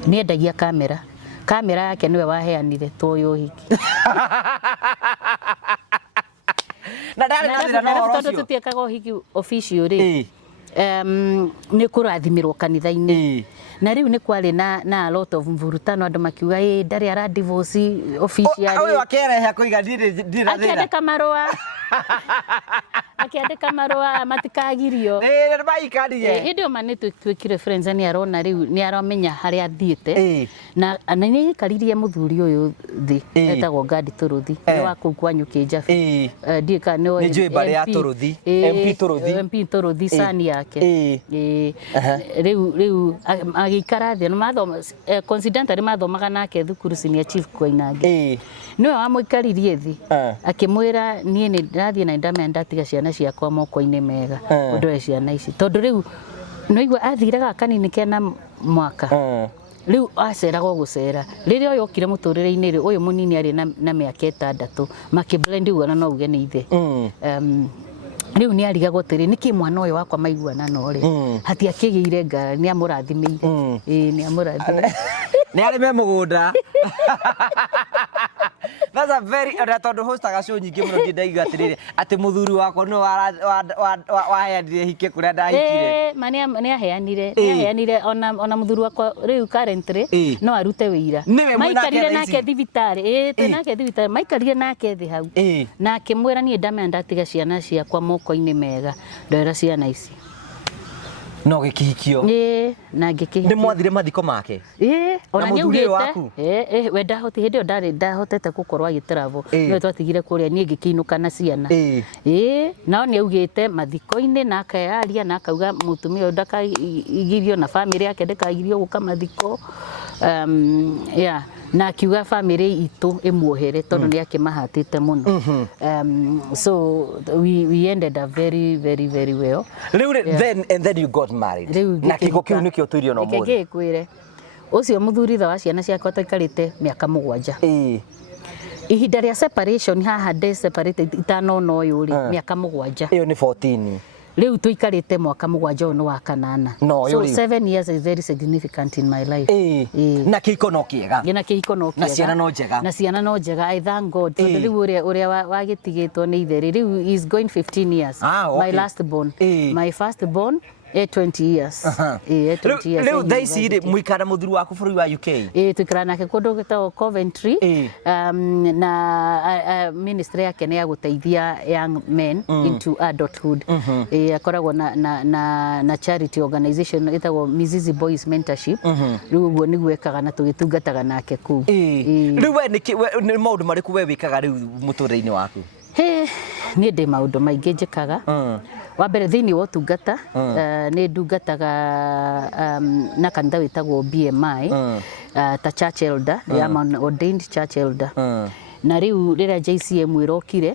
ni endagia kamera yake niwe waheanire toyo hiki na ndari na thira no oro ucio tutiekaga hiki official ri ni kurathimirwo kanitha-ini na riu ni kwari na a lot of mvurutano andu makiuga ndari ara divorce official uyu akereha kuiga ndira akiandika marua matikagirio ndio mane twikire friends ani arona riu ni aramenya haria athiite na ni karirie muthuri uyu thi etagwo Gadi Turuthi ni wa kwanyu Jafi ndika no ni njui bari ya Turuthi MP Turuthi sani yake riu agikara thi no mathoma coincidentally mathomaga nake thukuru senior chief Koinange niwe wamuikaririe thi akimwira nie ni ndathie na ndamenda tiga ciana ciakwa moko-ini mega undu ciana ici tondu riu no igwa athiraga kanini kena mwaka riu aceraga gucera riria uyu okire muturire-ini ri uyu munini ari na miaka 6 makiblend ugana no uge ni ithe riu ni arigagwo tiri niki mwana uyu wakwa maiguana no ri hati akigiire ngara ni amurathimiire ni amurathimiire ni ari me mugunda that's a very tondu hostaga show nyingi muno ndaiga atiriri ati muthuri wakwa no waheanire hike kuria ndahikire ni aheanire ona muthuri wakwa riu currently no arute wira maikarire nake thibitari nake thibitari maikarire nake thi hau na akimwira nie ndamenda tiga ciana ciakwa moko-ini mega ndwira ciana ici no gikihikio na ngikihikio ni mwathire mathiko make ona ni ugite we ndahoti hindi ndari ndahotete gukorwo agitravel no twatigire kuria nie ngikiinuka na ciana no ni ugite mathiko-ini na akayaria na akauga mutumia ndakaigirio na family yake ndakagirio guka mathiko na akiuga family itu imuohere tondu ni akimahatite muno so we ended up very very very well then you got married na kiko kiu nikio tuirio no mo ngikwire ucio muthuri tha wa ciana ciakwa taikarite miaka 7 ihinda ria separation haha de separated itano no yuri miaka 7 iyo ni 14 riu tuikarite mwaka 7 no wa kanana so 7 years is very significant in my life na kiko no kiega na kiko no kiega na ciana no njega I thank God riu uria wagitigitwo ni ithere riu is going 15 years my last born my first born 20 years. 20 years. Riu thaa ici ri muikara muthuri waku bururi wa UK? Twikara nake kundu gitagwo Coventry. Na ministry yake ni ya guteithia young men into adulthood. Akoragwo na charity organization itagwo Mizizi Boys Mentorship. Riu uguo niguo ekaga na tugitungataga nake kuu. Riu we ni maundu mariku we wikaga riu muturire-ini waku? Niĩ ndĩ maũndũ maingĩ njĩkaga. Wa mbere thĩinĩ wa ũtungata nĩ ndungataga na kanitha wĩtagwo BMI ta church elder, I'm an ordained church elder. Na rĩu rĩrĩa JCM ĩrokire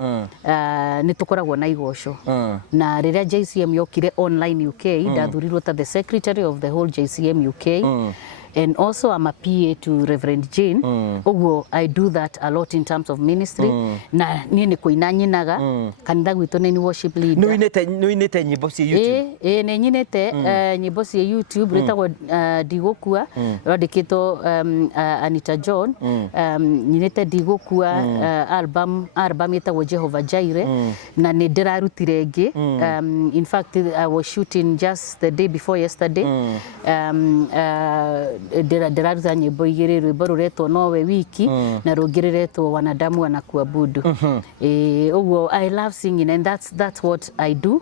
nĩ tũkoragwo na igoco, na rĩrĩa JCM yokire online UK ndathurirwo ta the secretary of the whole JCM UK. And also I'm a PA to Reverend Jane. Uguo I do that a lot in terms of ministry. Na niĩ nĩ kũina nyinaga kanitha gwitũ nĩ worship leader. Nĩ uinĩte nyĩmbo cia YouTube? Nĩ nyinĩte nyĩmbo cia YouTube rĩtagwo Ndigũkua rwandĩkĩtwo Anita John. Nyinĩte Ndigũkua album ĩtagwo Jehovah Jireh, na nĩ ndĩrarutire ĩngĩ. In fact I was shooting just the day before yesterday. Ndĩraruta nyĩmbo igĩrĩ, rwĩmbo rũretwo Nowe Wiki na rũngĩ rũretwo Wanadamu Wanakuabudu. Uguo I love singing and that's what I do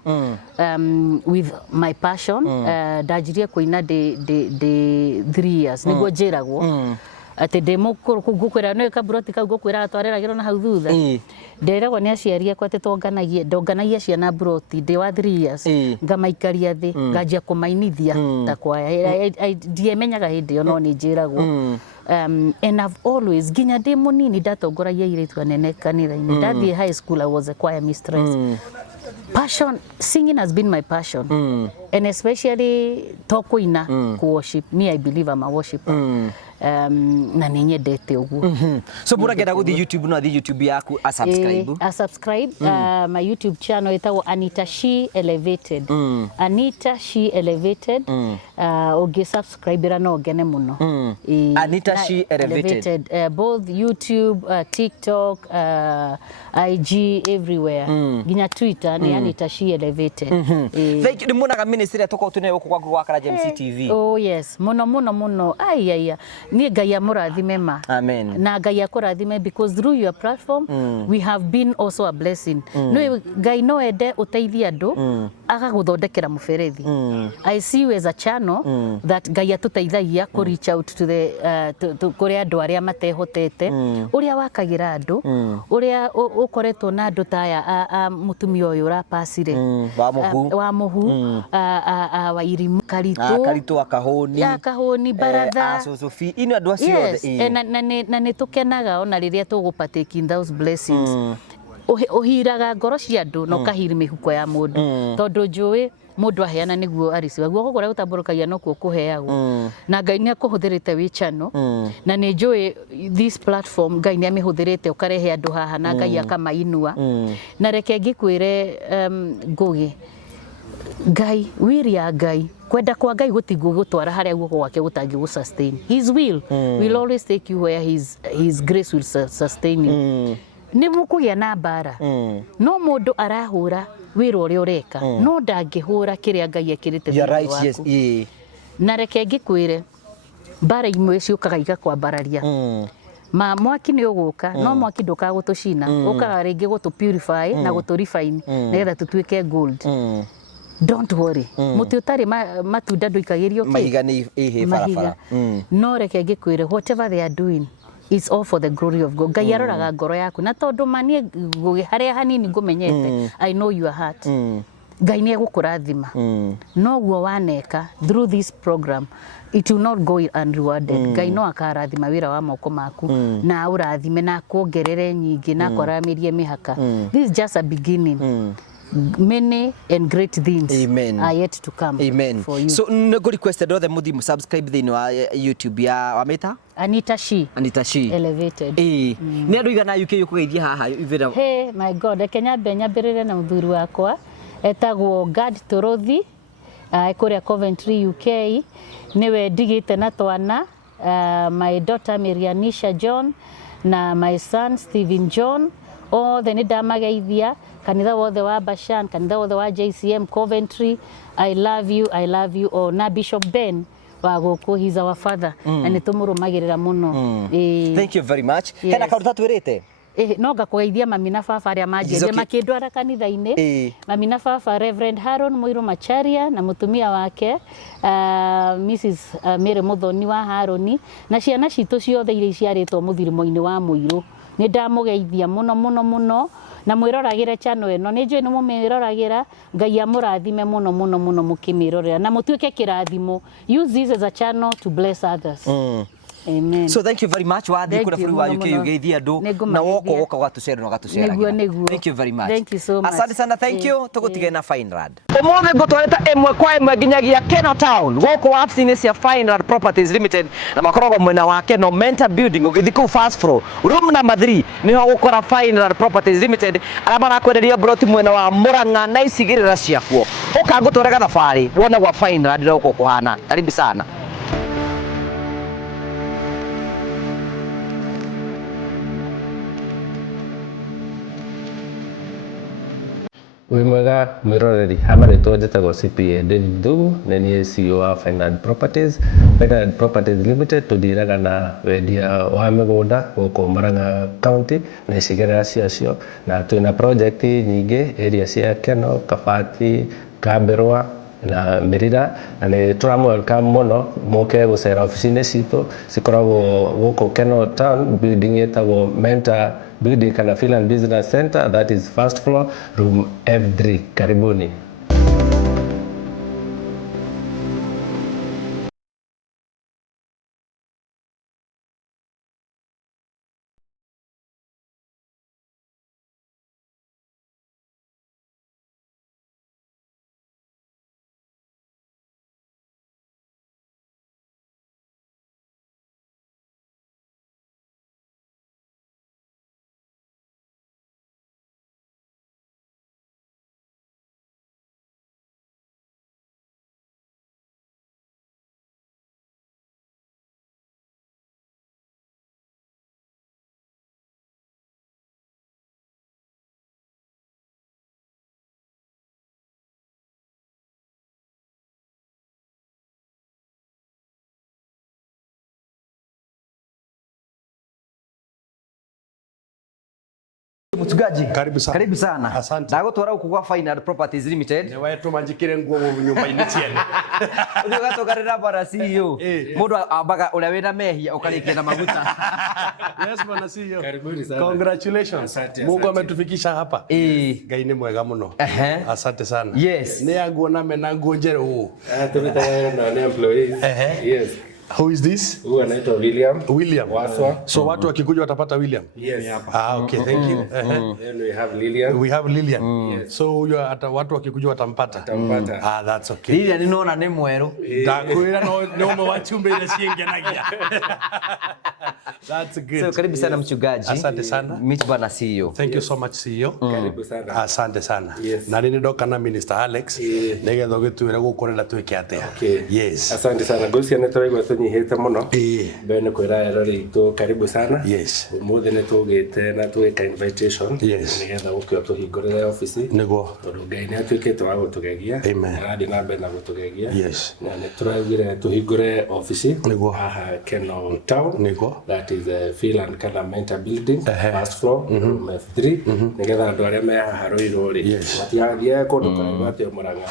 with my passion. Ndajirie kũina ndĩ 3 years nĩguo njĩragwo atĩ ndĩ mũkũrũ kũu ngũkwĩra nĩ kaburoti kau ngũkwĩra twareragĩrwo na hau thutha. Nderagwo nĩ aciari akwa atĩ ndonganagia ciana buroti ndĩ wa 3 years, ngamaikaria thĩ nganjia kũmainithia ta kwaya. Ndiemenyaga hĩndĩ ĩyo no nĩ njĩragwo. And I've always nginya ndĩ mũnini ndatongoragia airĩtu anene kanitha-inĩ. Ndathiĩ high school I was a choir mistress. Passion, singing has been my passion. And especially to kũina, worship. Me, I believe I'm a worshiper. Na nĩ nyendete ũguo. So mũndũ angĩenda gũthiĩ YouTube no athiĩ YouTube yaku a subscribe? A subscribe. My YouTube channel ĩtagwo Anita She Elevated. Anita She Elevated. Ũngĩ subscribe no ngene mũno. Anita She Elevated. Both YouTube, TikTok, IG, everywhere. Nginya Twitter ni Anita She Elevated. Thank you. Nĩ muonaga ministry tũkorwo tũne gũkũ gwaku gwa Kara James TV? Oh yes, mũno. Ai niĩ Ngai amũrathime ma. Amen. Na Ngai akũrathime because through your platform we have been also a blessing. No Ngai no ende ũteithie andũ agagũthondekera mũberethi. I see you as a channel that Ngai atũteithagia ku reach out to the kũrĩ andũ arĩa matehotete, ũrĩa wakagĩra andũ, ũrĩa ũkoretwo na andũ ta aya a mutumia ũyũ ũrapacire wa mũhu wa Irimũ Karitũ Kahũni Baratha Sophie ino andũ acio othe. Na nĩ tũkenaga ona rĩrĩa tũgũpartake in those blessings. Ũhiraga ngoro cia andũ na ũkahiri mĩhuko ya mũndũ, tondũ njũĩ mũndũ aheana nĩguo ariciba. Guoko kũrĩa gũtambũrũkagia no kuo kũheagwo, na Ngai nĩ akũhũthĩrĩte wĩ channel, na nĩ njũĩ this platform Ngai nĩ amĩhũthĩrĩte ũkarehe andũ haha na Ngai akamainua. Na reke ngĩkwĩre Ngũgĩ, Ngai wiri ya Ngai kwenda kwa Ngai gũtigwo gũtwara harĩa guoko gwake gũtangĩ gũ sustain. His will will always take you where his grace will sustain you. Nĩ mũkũgĩa na mbara, no mũndũ arahũra wĩra ũrĩa ũreka, no ndangĩhũra kĩrĩa Ngai ekĩrĩte thĩinĩ waku. Na reke ngĩkwĩre mbara imwe ciũkaga igakwambararia. Mwaki nĩ ũgũka, no mwaki ndũkagũtũcina, ũkaga rĩngĩ gũtũ purify na gũtũ refine nĩgetha tũtuĩke gold. Don't worry. Mũtĩ ũtarĩ matunda ndũikagĩrio kĩ? Mahiga nĩ ihe barabara. No reke ngĩkwĩre whatever they are doing, it's all for the glory of God. Ngai aroraga ngoro yaku, na tondũ manie Ngũgĩ harĩa hanini ngũmenyete, I know your heart. Ngai nĩ egũkũrathima. Noguo waneka through this program, it will not go unrewarded. Ngai no akarathima wĩra wa moko maku na ũrathime na kuongerere nyingĩ na kwaramĩrie mĩhaka. This is just a beginning. Many and great things are yet to come. Amen. For you. So nĩngũ request othe mũthiĩ subscribe thĩinĩ wa YouTube ya wamĩta Anita She Elevated. Nĩ andũ igana UK ũkũgeithia haha ivĩra? Hey my God, reke nyambĩrĩre na mũthuri wakwa etagwo Gad Torothi, kũrĩa Coventry UK. Nĩwe ndigĩte na twana, my daughter Mirianisha John na my son Stephen John. Othe nĩ ndamageithia kanitha wothe wa Bashan, kanitha wothe wa JCM Coventry, I love you all. Na Bishop Ben wa guku, he's our father, na nĩ tũmũrũmagĩrĩra mũno. Thank you very much. Hena kaũndũ tatwĩrĩte? No ngakugeithia mami na baba arĩa manjĩrire makĩndwara kanitha-inĩ. Mami na baba Reverend Haron Mũirũ Macharia na mũtumia wake Mrs. Mary Muthoni wa Haroni, na ciana citũ ciothe iria ciarĩtwo mũthirimo-inĩ wa Mũirũ. Nĩ ndamũgeithia mũno na mwĩroragĩre channel ĩno. Nĩ njũĩ nĩ mũmĩroragĩra, Ngai amũrathime mũno mũkĩmĩrorera, na mũtuĩke kĩrathimo. Use this as a channel to bless others. Amen. So thank you very much. Wathi kura bũrũri wa UK ugeithia andũ na woko woka gatucera na gatucera. Thank you very much. Thank you so much. Asante sana, thank you. Tugutige na Finrad. Umuthi ngũtwarĩte ĩmwe kwa ĩmwe nginyagia Keno Town gũkũ wabici-inĩ cia Finrad Properties Limited na makoragwo mwena wa Keno Mentor Building ũgĩthiĩ kũu first floor room number 3 nĩho gũkora Finrad Properties Limited arĩa marakwenderia broti mwena wa Mũrang'a na icigĩrĩra ciakuo. Ũka ngũtware thabarĩ wone gwa Finrad gũkũ kũhana. Karibu sana. Wĩ mwega mwĩroreri, hama rĩtwa njĩtagwo CPA David Thugu na niĩ CEO wa Finrad Properties. Finrad Properties Limited tũthiraga na wendia wa mĩgũnda gũkũ Mũrang'a County na icigĩrĩra ciacio, na twĩna project nyingĩ area cia Keno, Kabati, Kambĩrwa na Mĩrira, na nĩ tũramwelcome mũno mũke gũcera ofici-inĩ citũ cikoragwo gũkũ Keno Town, building ĩtagwo Mentor Building kana Finland Business Center, that is first floor, room F3. Karibuni. Mchungaji, karibu sana. Karibu sana. Asante. Ndagũtwara gũkũ kwa Finrad Properties Limited. Nĩ wetu manjikire nguo nyũmba-inĩ ciene. Ũthiĩ ũgatogarĩra bara CEO. Mũndũ ambaga ũrĩa wĩna mehia ũkarĩkia na maguta. Yes bwana CEO. Karibuni sana. Congratulations. Mungu ametufikisha hapa. Ngai nĩ mwega mũno. Asante sana. Yes. Nĩ anguona mena nguo njerũ. Tũmĩtaga na employees. Yes. Who is this? Huyu anaitwa William. William. Waswa. So watu wakikuja watapata William? Yes. Okay, thank you. Then we have Lilian. We have Lilian. Yes. So huyo watu wakikuja watampata? Watampata. That's okay. Lilian nĩona nĩ mwerũ. Ndakwĩra no ũmwe wa chumba ile ciengenagia. That's good. So karibu sana mchungaji. Asante sana. Meet bwana CEO. Thank you so much CEO. Karibu sana. Asante sana. Yes. Na nini ndoka na Minister Alex. Nigetha gĩtwĩre gũkorera twĩke atĩa. Okay. Yes. Asante sana. Gosi anataraigwa tunyihite muno. Bene kwĩra erori tu karibu sana. Yes. Umuthi nĩ tũgĩte na twĩka invitation. Yes. Nigetha gũkĩo tũhingũrĩre ofici. Nĩguo. Tondũ Ngai nĩ atuĩkĩte wa gũtũgegia. Amen. Na arathi na mbere na gũtũgegia. Yes. Na nĩ tũraugire tũhingũre ofici. Nĩguo. Haha Keno Town. Nĩguo. That is a Finland kana Mentor Building. First floor, room F3. Nigetha andũ arĩa me haha Rũirũ-rĩ. Matigathiaga kũndũ kũraihu atĩ Mũrang'a.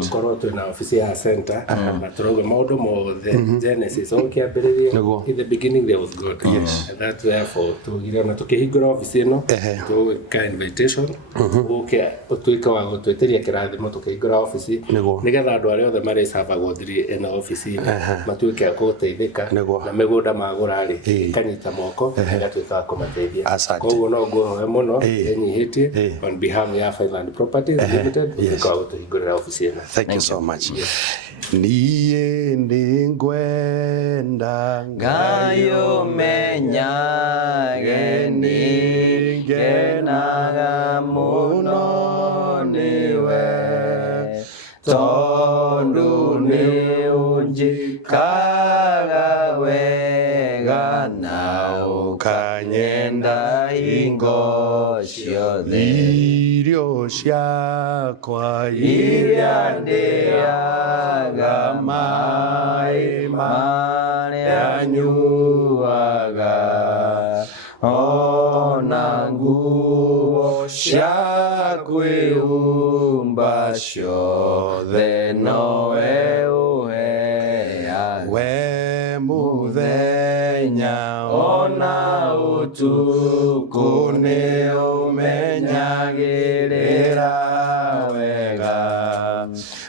Tũkorwo twĩna ofici ya center. Na tũrauga maũndũ mothe Genesis ũkĩambĩrĩria. In the beginning there was God. Yes. And that's therefore tugire ona tukihingura office ĩno tuka invitation ũke ũtuĩke wa gũtweteria kĩrathimo tukihingura office nigetha andũ arĩa othe marĩ savagwo thiri ĩno office matuĩke a gũteithĩka na mĩgũnda magũra-rĩ kanyita moko igatuĩka wa kũmateithia. Koguo no nguoya mũno enyihĩtie on behalf ya Finrad Properties Limited tuĩke wa gũtũhingũrĩra office ĩno. Thank you so much. Niĩ ndĩngwenda Ngayo menyage nĩngenaga mũno nĩwe tondũ nĩũnjĩkaga wega na ukanyenda hingo ciothe irio ciakwa iria ndĩaga maĩ marĩa nyuaga ona nguo cia kwĩhumba ciothe nowe ũheaga we muthenya ona ũtukũ nĩ ũmenyagĩrĩra wega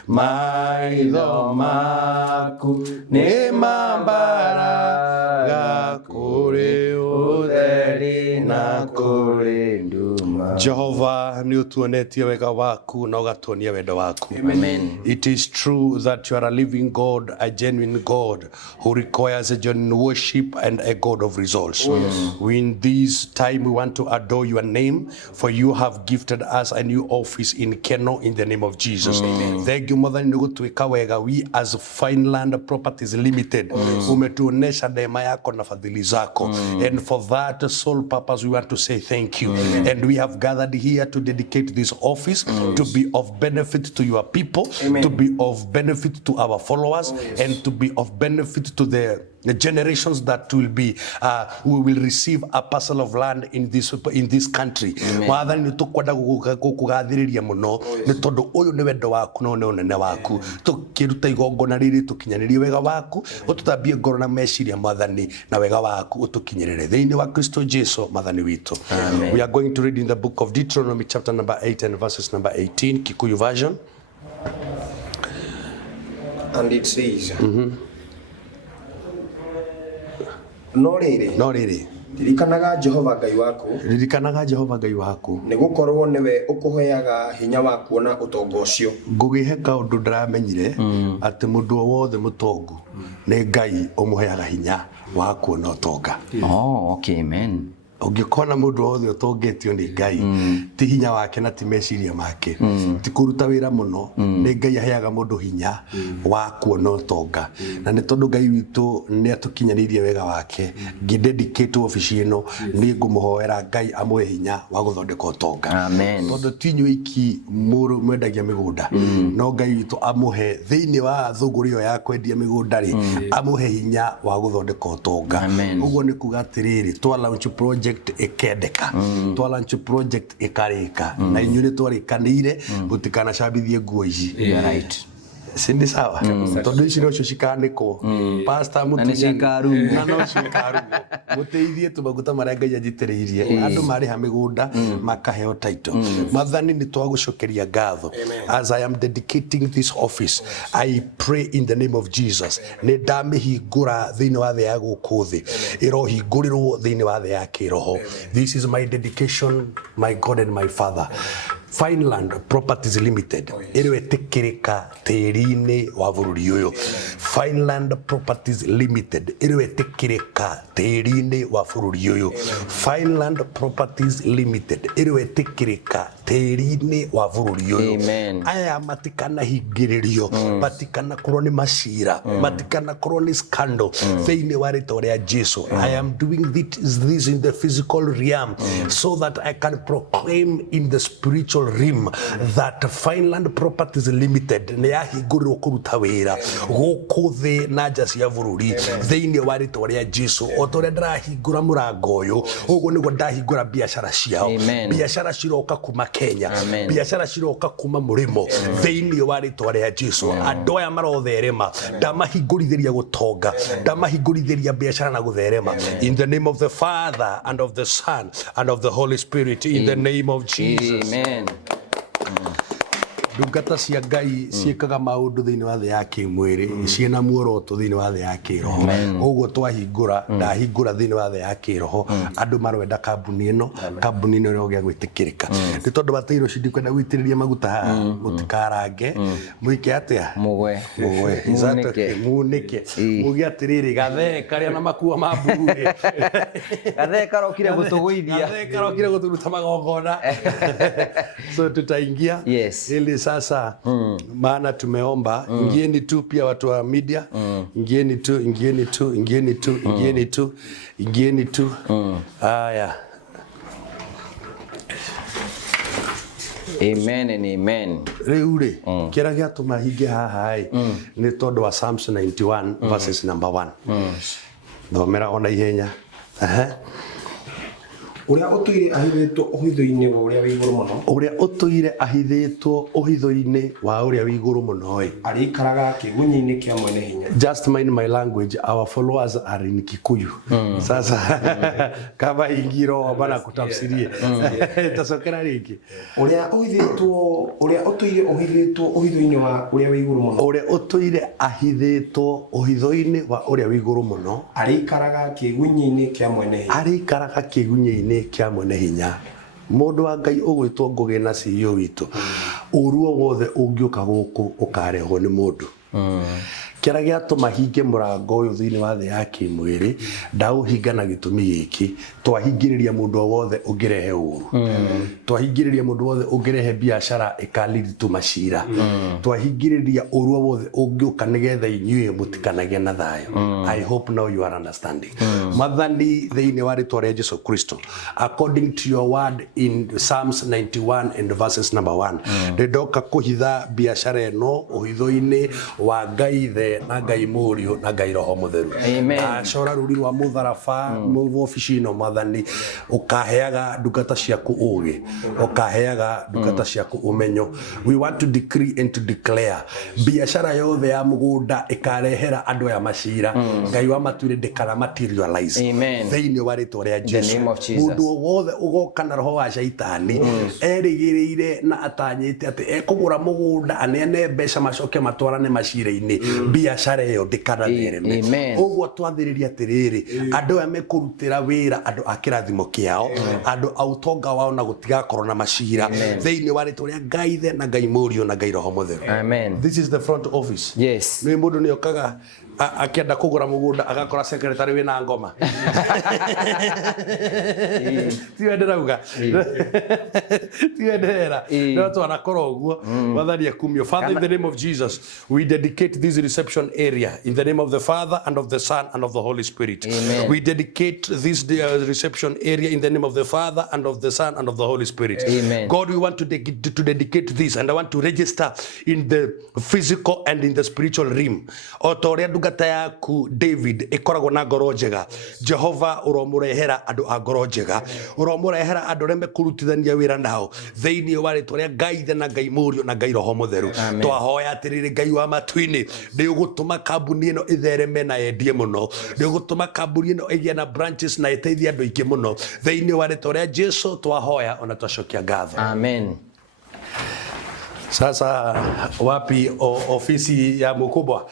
maitho maku nĩ mambaraga kũrĩ ũtheri na kũrĩ nduma. Jehova nĩ ũtuonetie wega waku na ũgatuonia wendo waku. Amen. It is true that you are a living God, a genuine God who requires a genuine worship and a God of results. In this time we want to adore your name, for you have gifted us a new office in Keno in the name of Jesus. Thank you Mother nĩgũtuĩka wega. We as Fineland Properties Limited umetuonesha neema yako na fadhili zako, and for that sole purpose we want to say thank you. And we have gathered here to dedicate this office to be of benefit to your people, to be of benefit to our followers, and to be of benefit to the generations that will be we will receive a parcel of land in this country. Father ni tukwenda kugathiriria muno ni tondu uyu ni wendo waku no ni unene waku tukiruta igongona riri tukinyanirie wega waku ututambie ngoro na meciria Mwathani na wega waku utukinyirire thiini wa Kristo Jesu Mwathani witu. We are going to read in the book of Deuteronomy chapter number 8 and verses number 18, Kikuyu version, and it says no riri ririkanaga Jehova Ngai waku nĩ gũkorwo nĩwe ũkũheaga hinya wa kuona ũtonga ũcio. Ngũgĩhe kaũndũ ndaramenyire atĩ mũndũ wothe mũtongu nĩ Ngai ũmũheaga hinya wa kuona ũtonga. Okay, amen. Ungĩkona mũndũ wothe ũtongetio nĩ Ngai ti hinya wake na ti meciria make ti kũruta wĩra mũno nĩ Ngai aheaga mũndũ hinya wa kuona ũtonga. Na nĩ tondũ Ngai witũ nĩ atũkinyanĩirie wega wake ngĩdedicate ofici ĩno nĩ ngũmũhoera Ngai amũhe hinya wa gũthondeka ũtonga. Amen. Tondũ ti inyuĩ iki mwendagia mĩgũnda no Ngai witũ amũhe thĩinĩ wa thũgũrĩ ĩyo ya kwendia mĩgũnda rĩ amũhe hinya wa gũthondeka ũtonga. Ũguo nĩ kuga atĩrĩrĩ twa launch project ikendeka twa launch project ikarika na inyuĩ nĩ twarĩkanĩire gũtikanacambithie nguo ici. Right. Sindi sawa tondu ici nocio cikanĩkwo pastor na nĩ cikarumwo na no cikarumwo muteithie tumaguta marĩa Ngai anjitĩrĩirie andũ marĩha mĩgũnda makaheo title. Mwathani nĩ twagũcokeria ngatho as I am dedicating this office. I pray in the name of Jesus nĩ ndamĩhingũra thĩinĩ wa thĩ ya gũkũ thĩ ĩrohingũrĩrwo thĩinĩ wa thĩ ya kĩroho. This is my dedication, my God and my Father. Fineland Properties Limited ĩrĩwetĩkĩrĩka tĩri-inĩ wa bũrũri ũyũ. Fineland Properties Limited ĩrĩwetĩkĩrĩka tĩri-inĩ wa bũrũri ũyũ. Fineland Properties Limited ĩrĩwetĩkĩrĩka tĩri-inĩ wa bũrũri ũyũ. Aya matikanahingĩrĩrio matikanakorwo nĩ macira matikanakorwo nĩ scandal thĩinĩ wa rĩtwa rĩa Jesu. I am doing this in the physical realm so that I can proclaim in the spiritual realm that Fineland Properties Limited nĩ yahingũrĩrwo kũruta wĩra gũkũ thĩ na nja cia bũrũri thĩinĩ wa rĩtwa rĩa Jesu. O ta ũrĩa ndĩrahingũra mũrango ũyũ ũguo nĩguo ndahingũra biacara ciao. Biacara ciroka kuma Kenya, biacara ciroka kuma mũrĩmo thĩinĩ wa rĩtwa rĩa Jesu. Andũ aya marotherema ndamahingũrithĩria gũtonga ndamahingũrithĩria biacara na gũtherema in the name of the Father and of the Son and of the Holy Spirit in the name of Jesus. Amen. Ndungata cia Ngai ciĩkaga maũndũ thĩinĩ wa thĩ ya kĩmwĩrĩ ciĩna muoroto thĩinĩ wa thĩ ya kĩroho. Ũguo twahingũra ndahingũra thĩinĩ wa thĩ ya kĩroho andũ marwenda kambuni ĩno ĩrogĩa gwĩtĩkĩrĩka. Nĩ tondũ batairwo cindikwenda gũitĩrĩria maguta haha mũtikarange mũike atĩa mũgwe munĩke muge atĩrĩrĩ gathe karĩa na makua ma mburu gathe karokire gũtũgũithia gathe karokire gũtũruta magongona so tutaingia ili sasa maana tumeomba ingieni tu pia watu wa media ingieni tu haya. Amen and amen. Riu ri kira giatuma hinge haha ni tondu wa Psalms 91 verses number 1. Thomera ona ihenya. Uria utuire ahithitwo uhitho-ini wa uria wi iguru muno. Uria utuire ahithitwo uhitho-ini wa uria wi iguru muno arikaraga kigunyi-ini kia mwene hinya. Just mind my language, our followers are in Kikuyu. Sasa kama ingiro bana kutafsirie tasokera riki uria utuire uhithitwo uhitho-ini wa uria wi iguru muno. Uria utuire ahithitwo uhitho-ini wa uria wi iguru muno arikaraga kigunyi-ini kia mwene hinya. Arikaraga kigunyi-ini kia mwene hinya. Mundu wa Ngai ugwitwo Ngugi na CEO witu uruo wothe ungiuka guku ukarehwo ni mundu kira giatuma hinge murango uyu thiini wa thi ya kimwiri ndauhinga na gitumi giki twahingiriria mundu wothe ungirehe uru twahingiriria mundu wothe ungirehe biashara ikaliritu macira twahingiriria uruo wothe ungiuka nigetha inyuĩ mutikanagie na thayo. I hope now you are understanding. Mathani thiini wa ritwa ria Jesu Kristo, according to your word in Psalms 91 and verses number 1, ndoka kuhitha biashara eno uhitho-ini wa Ngai the na Ngai Mũriũ na Ngai Roho Mũtheru. Acora ruri rwa mutharaba mu ofici ino Mathani ukaheaga ndungata ciaku ugi ukaheaga ndungata ciaku umenyo. We want to decree and to declare biashara yothe ya mugunda ikarehera andu ya macira Ngai wa matuire ndikana materialize thiini wa ritwa ria Jesu. Mundu wothe ugoka na roho wa shaitani erigiriire na atanyite ati ekugura mugunda anene mbeca macoke matwarane macira-ini biashara iyo ndikana thereme. Uguo twathiriria atiriri andu aya mekurutira wira andu a kirathimo kiao andu a utonga wao na gutigakorwo na macira thiini wa ritwa ria Ngai the na Ngai Mũriũ na Ngai Roho Mũtheru. Amen. This is the front office. Yes. Ni mundu ni okaga akienda kugura mugunda agakora secretary wina ngoma tiwendera no twanakora uguo Mathani akumio. Father, in the name of Jesus, we dedicate this reception area in the name of the Father and of the Son and of the Holy Spirit. Amen. We dedicate this reception area in the name of the Father and of the Son and of the Holy Spirit. Amen. God, we want to dedicate this, and I want to register in the physical and in the spiritual realm. Otoria ndungata yaku David ikoragwo na ngoro njega. Jehova uromurehera andu a ngoro njega, uromurehera andu reme kurutithania wira nao thiini wa ritwa ria Ngai the na Ngai Mũriũ na Ngai Roho Mũtheru. Twahoya atiriri Ngai wa matu-ini ni ugutuma kambuni ino ithereme na yendie muno, ni ugutuma kambuni ino igie na branches na iteithie andu aingi muno thiini wa ritwa ria Jesu twahoya ona twacokia ngatho. Amen. Sasa wapi ofisi ya mkubwa?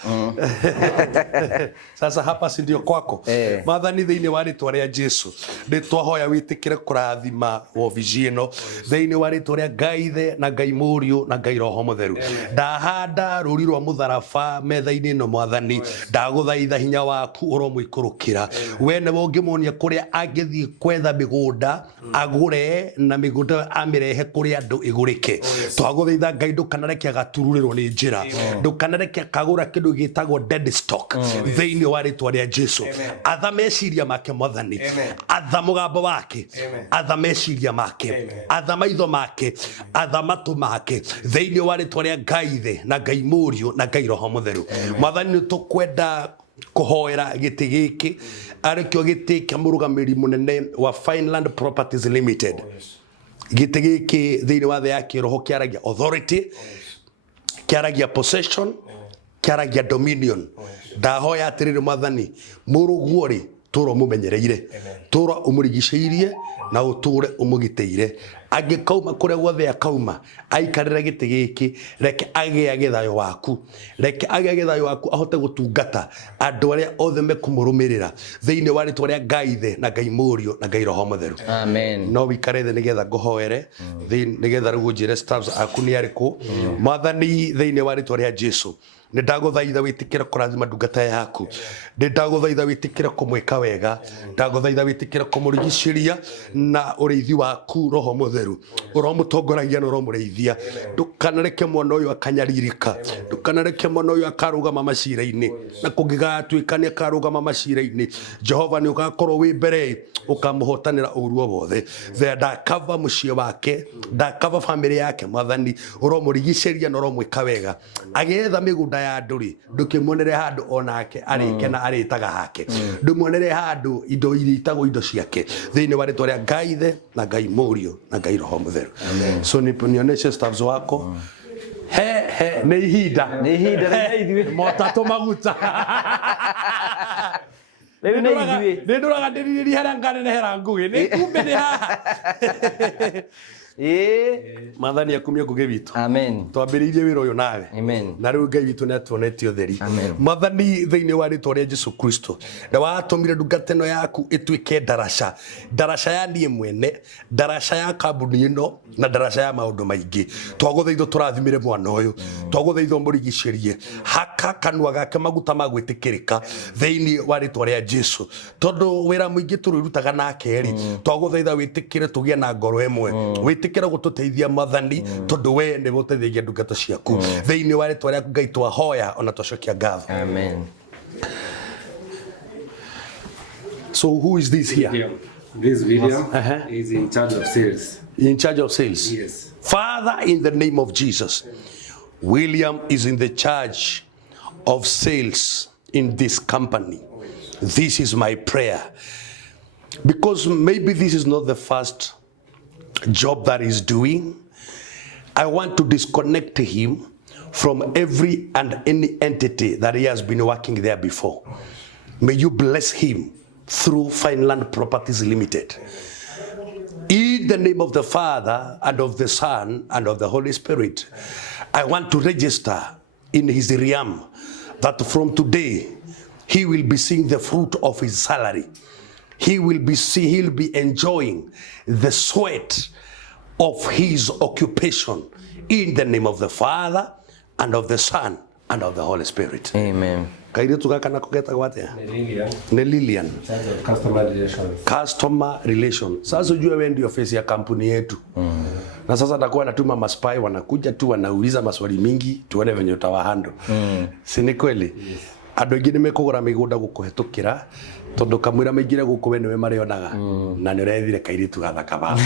Sasa hapa si ndio kwako? Mathani thiini wa ritwa ria Jesu ni twahoya witikire kurathima ofisi ino thiini wa ritwa ria Ngai the na Ngai Mũriũ na Ngai Roho Mũtheru. Ndahanda ruri rwa mutharaba metha-ini ino Mwathani, ndaguthaitha hinya waku uromwikurukira we ne wongimuonia kuria angithii kwetha migunda agure na migunda amirehe kuria andu igurike. Twaguthaitha Ngai ndukanarekia gatururirwo ni njira, ndukanarekia kagura kindu gitagwo dead stock thiini wa ritwa ria Jesu. Atha meciria make Mwathani, atha mugambo wake, atha meciria make, atha maitho make, atha matu make thiini wa ritwa ria Ngai the na Ngai Mũriũ na Ngai Roho Mũtheru. Mwathani tukwenda kuhoera giti giki arikio giti kia murugamiri munene wa Fineland Properties Limited. Giti giki thiini wa thi ya kiroho kiaragia authority, kiaragia possession, kiaragia dominion. Ndahoya atiriri Mwathani muruguori turo mumenyereire, turo umurigiceirie na uture umugiteire. Angikauma kuria guothe akauma aikarira giti giki, reke agie thayo waku, reke agie thayo waku ahote gutungata andu aria othe mekumurumirira thiini wa ritwa ria Ngai the na Ngai Mũriũ na Ngai Roho Mũtheru. Amen. No wikare the nigetha nguhoere nigetha riu njire staffs aku ni ariku Mwathani thiini wa ritwa ria Jesu nĩ ndagũthaitha wĩtĩkĩre kũrathima ndungata yaku, nĩ ndagũthaitha wĩtĩkĩre kũmwĩka wega, ndagũthaitha wĩtĩkĩre kũmũrigicĩria na ũrĩithi waku Roho Mũtheru ũromũtongoragia na ũromũrĩithia. Ndũkanareke mwana ũyũ akanyarirĩka, ndũkanareke mwana ũyũ akarũgama macira-inĩ, na kũngĩgatuĩka nĩ akarũgama macira-inĩ, Jehova nĩ ũgakorwo wĩ mbere ũkamũhotanĩra ũru wothe. Ndakava mũciĩ wake, ndakava famĩlĩ yake Mwathani, ũromũrigicĩria na ũromwĩka wega. Agetha mĩgũnda ya ndũrĩ, ndũkĩmuonere handũ onake arĩke na arĩtaga hake, ndũmuonere handũ indo iria itagwo indo ciake, thĩinĩ wa rĩtwa rĩa Ngai Ithe na Ngai Mũriũ na Ngai Roho Mũtheru. So nĩoneshe staffs wako nĩ ihinda motatũ maguta nĩ ndũraga ndĩrirĩria harĩa nganenehera ngũgĩ nĩ kumbe nĩ haha. Mwathani akumie ngũgĩ witũ. Amen. Twambĩrĩirie wĩra ũyũ nawe. Amen. Na rĩu Ngai witũ nĩatuonetie ũtheri. Amen. Mwathani thĩinĩ wa rĩtwa rĩa Jesũ Kristo, na watũmire ndungata ĩno yaku ĩtuĩke ndaraca, ndaraca ya niĩ mwene, ndaraca ya kambuni ĩno na ndaraca ya maũndũ maingĩ. Twagũthaitha tũrathimĩre mwana ũyũ, twagũthaitha mũrigicĩrie, haka kanua gake maguta ma gwĩtĩkĩrĩka thĩinĩ wa rĩtwa rĩa Jesũ, tondũ wĩra mũingĩ tũrĩrutaga nake rĩ, twagũthaitha wĩtĩkĩre tũgĩe na ngoro ĩmwe, wĩtĩkĩre gũtũteithia Mwathani, tondũ we nĩ gũteithagia ndungata ciaku thĩinĩ wa rĩtwa rĩaku Ngai twahoya ona twacokia ngatho. Amen. So who is this here? This William is in charge of sales. In charge of sales? Yes. Father, in the name of Jesus, William is in the charge of sales in this company. This is my prayer. Because maybe this is not the first job that he's doing. I want to disconnect him from every and any entity that he has been working there before. May you bless him through Fineland Properties Limited. In the name of the Father and of the Son and of the Holy Spirit, I want to register in his realm that from today he will be seeing the fruit of his salary. He'll be enjoying the sweat of his occupation in the name of the Father and of the Son and of the Holy Spirit. Amen. Kairitu gaka nako getagwo atia? Nĩ Lilian. Customer relations. Customer relations. Sasa ujue wewe ndio face ya kampuni yetu. Na sasa takuwa natuma maspai wanakuja tu wanauliza maswali mingi tuone venye utawahandle. Si ni kweli? Yes. Andũ aingĩ nĩmekũgũra mĩgũnda gũkũhetũkĩra tondũ kamwĩra maingĩre gũkũ we nĩwe marĩonaga na nĩ ũrethire kairĩtu gathaka ba.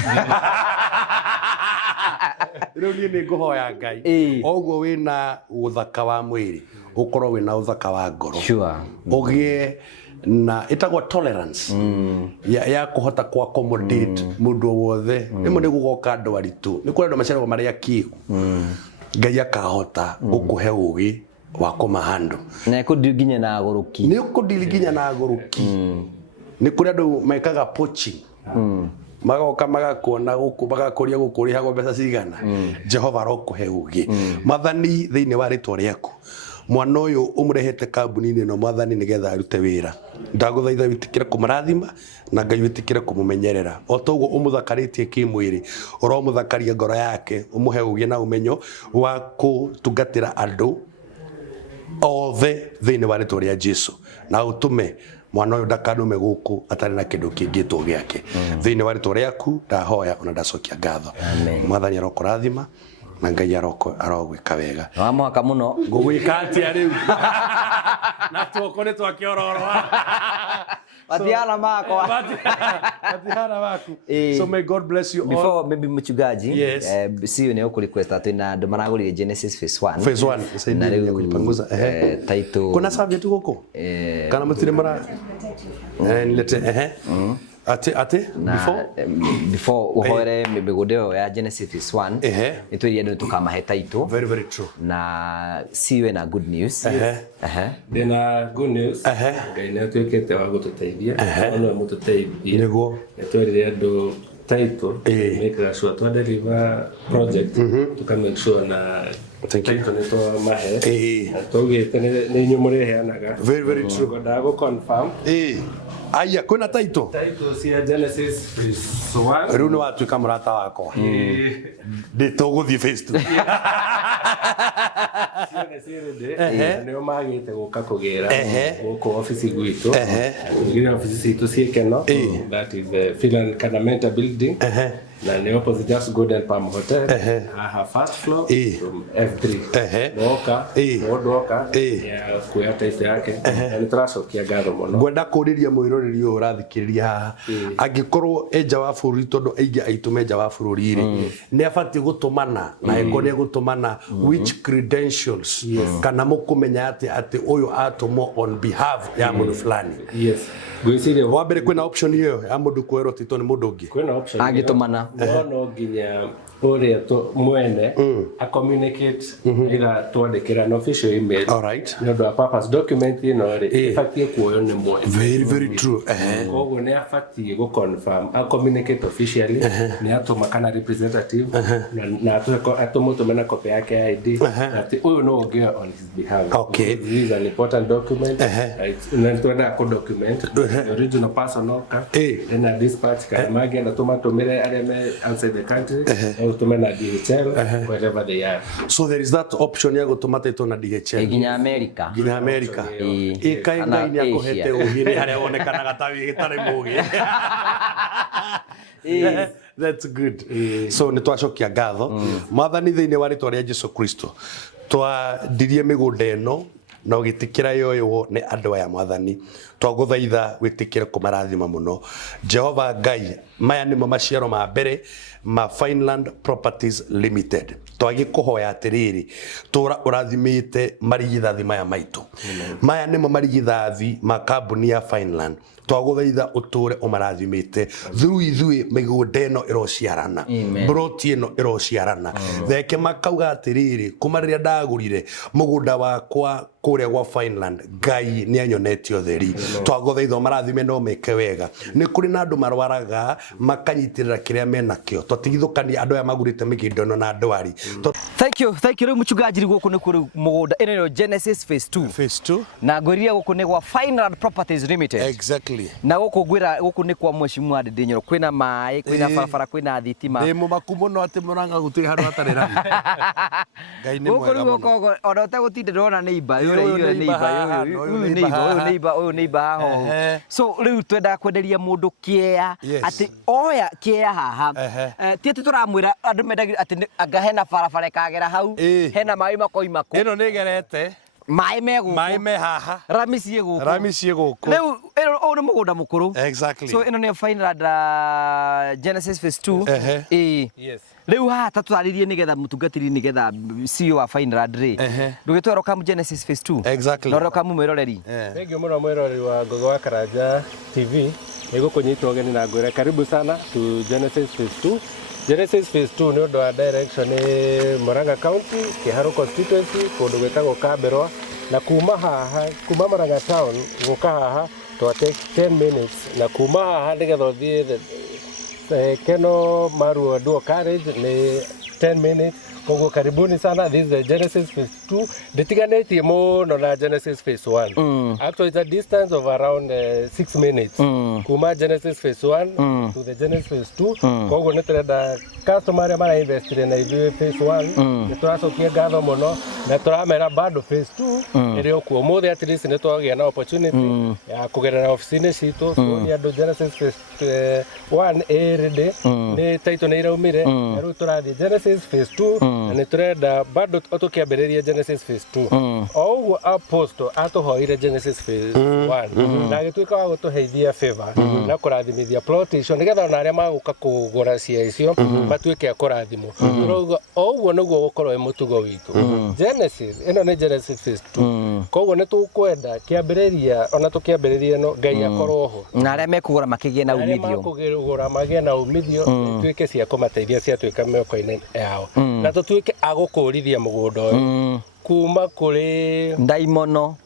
Rĩu niĩ nĩngũhoya Ngai oguo wĩna ũthaka wa mwĩrĩ ũkorwo wĩna ũthaka wa ngoro, ũgĩe na ĩtagwo tolerance ya kũhota kwa accommodate mũndũ wothe. Rĩmwe nĩ gũgoka andũ aritũ, nĩ kũrĩ andũ maceragwo marĩa kĩhu, Ngai akahota gũkũhe ũgĩ wa kũmahandle na kũndiginya na agũrũki, nĩ kũndiginya na agũrũki. Nĩ kũrĩ andũ mekaga poaching, magoka magakuona gũkũ magakũria gũkũrĩhagwo mbeca cigana. Jehova arokũhe ũgĩ Mwathani thĩinĩ wa rĩtwa rĩaku. Mwana ũyũ ũmũrehete kambuni-inĩ ĩno Mwathani nĩgetha arute wĩra, ndagũthaitha wĩtĩkĩre kũmũrathima na Ngai wĩtĩkĩre kũmũmenyerera, o ta ũguo ũmũthakarĩtie kĩmwĩrĩ ũromũthakaria ngoro yake, ũmũhe ũgĩ na ũmenyo wa kũtungatĩra andũ othe thĩinĩ wa rĩtwa rĩa Jesũ, na ũtũme mwana ũyũ ndakanũme gũkũ atarĩ na kĩndũ kĩngĩtwo gĩake. Thĩinĩ wa rĩtwa rĩaku ndahoya ona ndacokia ngatho. Mwathani arokũrathima na Ngai arogwĩka wega. Wa mwaka mũno ngũgwĩka atĩa rĩu na tuoko nĩ twakĩororoa Matiana makwa. Matiana maku. So may God bless you all. Before maybe mchungaji, see you neo kurequest atu na ndo maragũrire Genesis phase 1. Phase 1. Na rĩu kulipanguza title. Kuna subject huko? Kana mtire mara nilete ate before uhoere mĩgũnda ya Genesis phase 1 nitwĩrie andũ tukamahe title. Very very true. Na see you na good news. Then good news. Ngai nĩ atwĩkĩte wa gũtũteithia, ona mũtũteithie. Nĩguo nĩtwĩrire andũ title make sure to deliver project to make sure na title nĩ twamahe. Tũgĩte nĩ inyuĩ mũrĩheanaga. Very very true. Ngodaga confirm. Aya kuna title cia Genesis phase 1. Rĩu nĩ watuĩka mũrata wakwa. Ndĩ tũgũthiĩ phase 2. Ciothe cirĩndĩ nĩo magĩte gũka kũgĩra gũkũ ofici gwitũ tũgire ofici citũ ciĩkeno that is the Finland Carnamenta building na nĩ opposite Just Golden Palm Hotel haha first floor from F3 woka mũndũ oka ya kuoya taste yake na nĩ tũracokia ngatho mũno. Ngwenda kũrĩria mwĩroreri ũyũ ũrathikĩrĩria haha angĩkorwo enja wa bũrũri tondũ aingĩ aitũ menja wa bũrũri rĩ nĩ abatiĩ gũtũmana na eko nĩ gũtũmana which credentials kana mũkũmenya atĩ ũyũ atũmwo on behalf ya mũndũ fulani. Yes. Gwĩciria wa mbere kwĩna option hiyo ya mũndũ kuoerwo titũ nĩ mũndũ ũngĩ. Kwĩna option angĩtũmana no nginya ũrĩa mwene a communicate ila twandĩkĩra an official email. All right. Nĩ ũndũ wa purpose document ĩno rĩ ĩbatiĩ kuoywo nĩ mwene. Very true. Koguo nĩ abatiĩ gũ confirm a communicate officially nĩ atũma kana representative na atũmũtũme na copy yake ya ID atĩ ũyũ no ũngĩ on his behalf. Okay. This is an important document. Na twenda kũ document the original personal card then a dispatch kana magenda tũmatũmĩre arĩa me outside the country to na DHL wherever they are. So there is that option ya gũtũma taitũ na DHL nginya America. Nginya America. Ĩkai ngai nĩ akũhete ũgĩ harĩa wonekanaga ta gĩtarĩ mũgĩ. That's good. So nĩ twacokia ngatho mwathani thĩinĩ wa rĩtwa rĩa Jesũ Kristo twandirie mĩgũnda ĩno na ũgĩtĩkĩra yoywo nĩ andũ aya mwathani twagũthaitha wĩtĩkĩre kũmarathima mũno Jehova Ngai maya nĩmo maciaro ma mbere ma Finland Properties Limited twagĩkũhoya atĩrĩrĩ tũra ũrathimĩte marigithathi maya maitũ maya nĩmo marigithathi ma kambuni ya Finland twagũthaitha ũtũre ũmarathimĩte through ithuĩ mĩgũnda ĩno ĩrociarana broti ĩno ĩrociarana theke makauga atĩrĩrĩ kuma rĩrĩa ndagũrire mũgũnda wakwa kũrĩa gwa Finland Ngai nĩ anyonetio theri twagũthaitha marathime no meke wega nĩ kũrĩ na andũ marwaraga makanyitirĩra kĩrĩa menakĩo twatigithũkania andũ aya magurĩte mĩgĩndo ĩno na ndwari. Thank you rĩu mũchungaji gũkũ nĩ kũrĩ mũgũnda ĩno Genesis phase 2 na ngwĩrire gũkũ nĩ gwa Finland Properties Limited. Exactly. Na gũkũ nĩ kwa mheshimiwa Ndĩnyoro kwĩna maĩ kwĩna barabara kwĩna thitima ndĩ mũmaku mũno atĩ Mũrang'a gũtirĩ handũ hatarĩ rami. Ngai nĩ mwega mũno. Ona ũtegũtinda ndona neighbor ũyũ neighbor haho. So rĩu twenda kwenderia mũndũ kĩea atĩ oya kĩea haha ti atĩ tũramwĩra andũ mendagia atĩ anga hena barabara ĩkagera hau hena maĩ makoima kũ ĩno nĩ ĩgerete maĩ me gũkũ maĩ me haha rami ciĩ gũkũ rĩu ũyũ nĩ mũgũnda mũkũrũ. Exactly. So ĩno nĩ Finland Genesis phase 2 Yes. Rĩu haha tatũraririe nĩgetha mũtungatĩri nĩgetha CEO wa Finland rĩ ndũgĩtwara kamu Genesis phase 2. Exactly. Na kamu mwĩroreri. Thank you mũno mwĩroreri wa Ngũgĩ wa Karanja TV nĩgũkũnyita ũgeni na ngwĩra karibu sana to Genesis phase 2. Genesis phase 2 nĩ ũndũ wa direction Murang'a County Kĩharũ constituency kũndũ gwĩtagwo Kaberwa na kuma haha kuma Murang'a town gũka haha twa take 10 minutes na kuma haha nĩgetha ũthiĩ Keno Marua Duo Carriage ni 10 minutes. Koguo karibuni sana. This is the Genesis phase 2. Nditiganĩtie mũno na Genesis phase 1. Actually it's a distance of around 6 minutes. Kuma Genesis phase 1 to the Genesis phase 2. Koguo nĩ tũrenda customer arĩa mara invest na ithuĩ phase 1 nĩ tũracokia ngatho mũno na tũramera bado phase 2 ĩrĩ okuo mũthĩ at least nĩ twagĩa na opportunity ya kũgerera ofici-inĩ citũ tũoni andũ Genesis phase 1 ready nĩ title nĩ iraumire na rĩu tũrathiĩ Genesis phase 2 na nĩ tũrenda bado tũkĩambĩrĩria Genesis phase 2 o ũguo apostle atũhoire Genesis phase 1 na agĩtuĩka wa gũtũheithia favor na kũrathimithia plot icio nĩgetha ona arĩa magũka kũgũra cia icio matuĩke a kũrathimwo tũrauga o ũguo nĩguo gũkorwo wĩ mũtugo witũ. Genesis ĩno nĩ Genesis phase 2 koguo nĩ tũkwenda kĩambĩrĩria ona tũkĩambĩrĩria no Ngai akorwo ho na arĩa mekũgũra makĩgĩe na umithio kũgũra magĩe na umithio tuĩke cia kũmateithia ciatuĩka mĩoko-inĩ yao na tũtuĩke a gũkũrithia mũgũnda ũyũ kuma kũrĩ ndaimono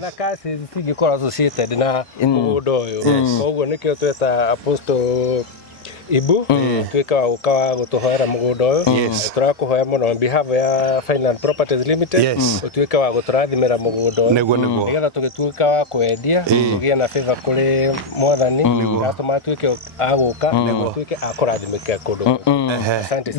thakasi cingĩkorwo associated na mũgũnda ũyũ koguo nĩkĩo tweta Apostle Ibu tuĩka wa gũka wa gũtũhoera mũgũnda ũyũ tũrakũhoya mũno on behalf ya Finland Properties Limited ũtuĩke wa gũtũrathimĩra mũgũnda ũyũ nĩgetha tũgĩtuĩka wa kwendia tũgĩe na favor kũrĩ mwathani customer tuĩke a gũka nĩguo tuĩke a kũrathimĩka kũndũ. Asante.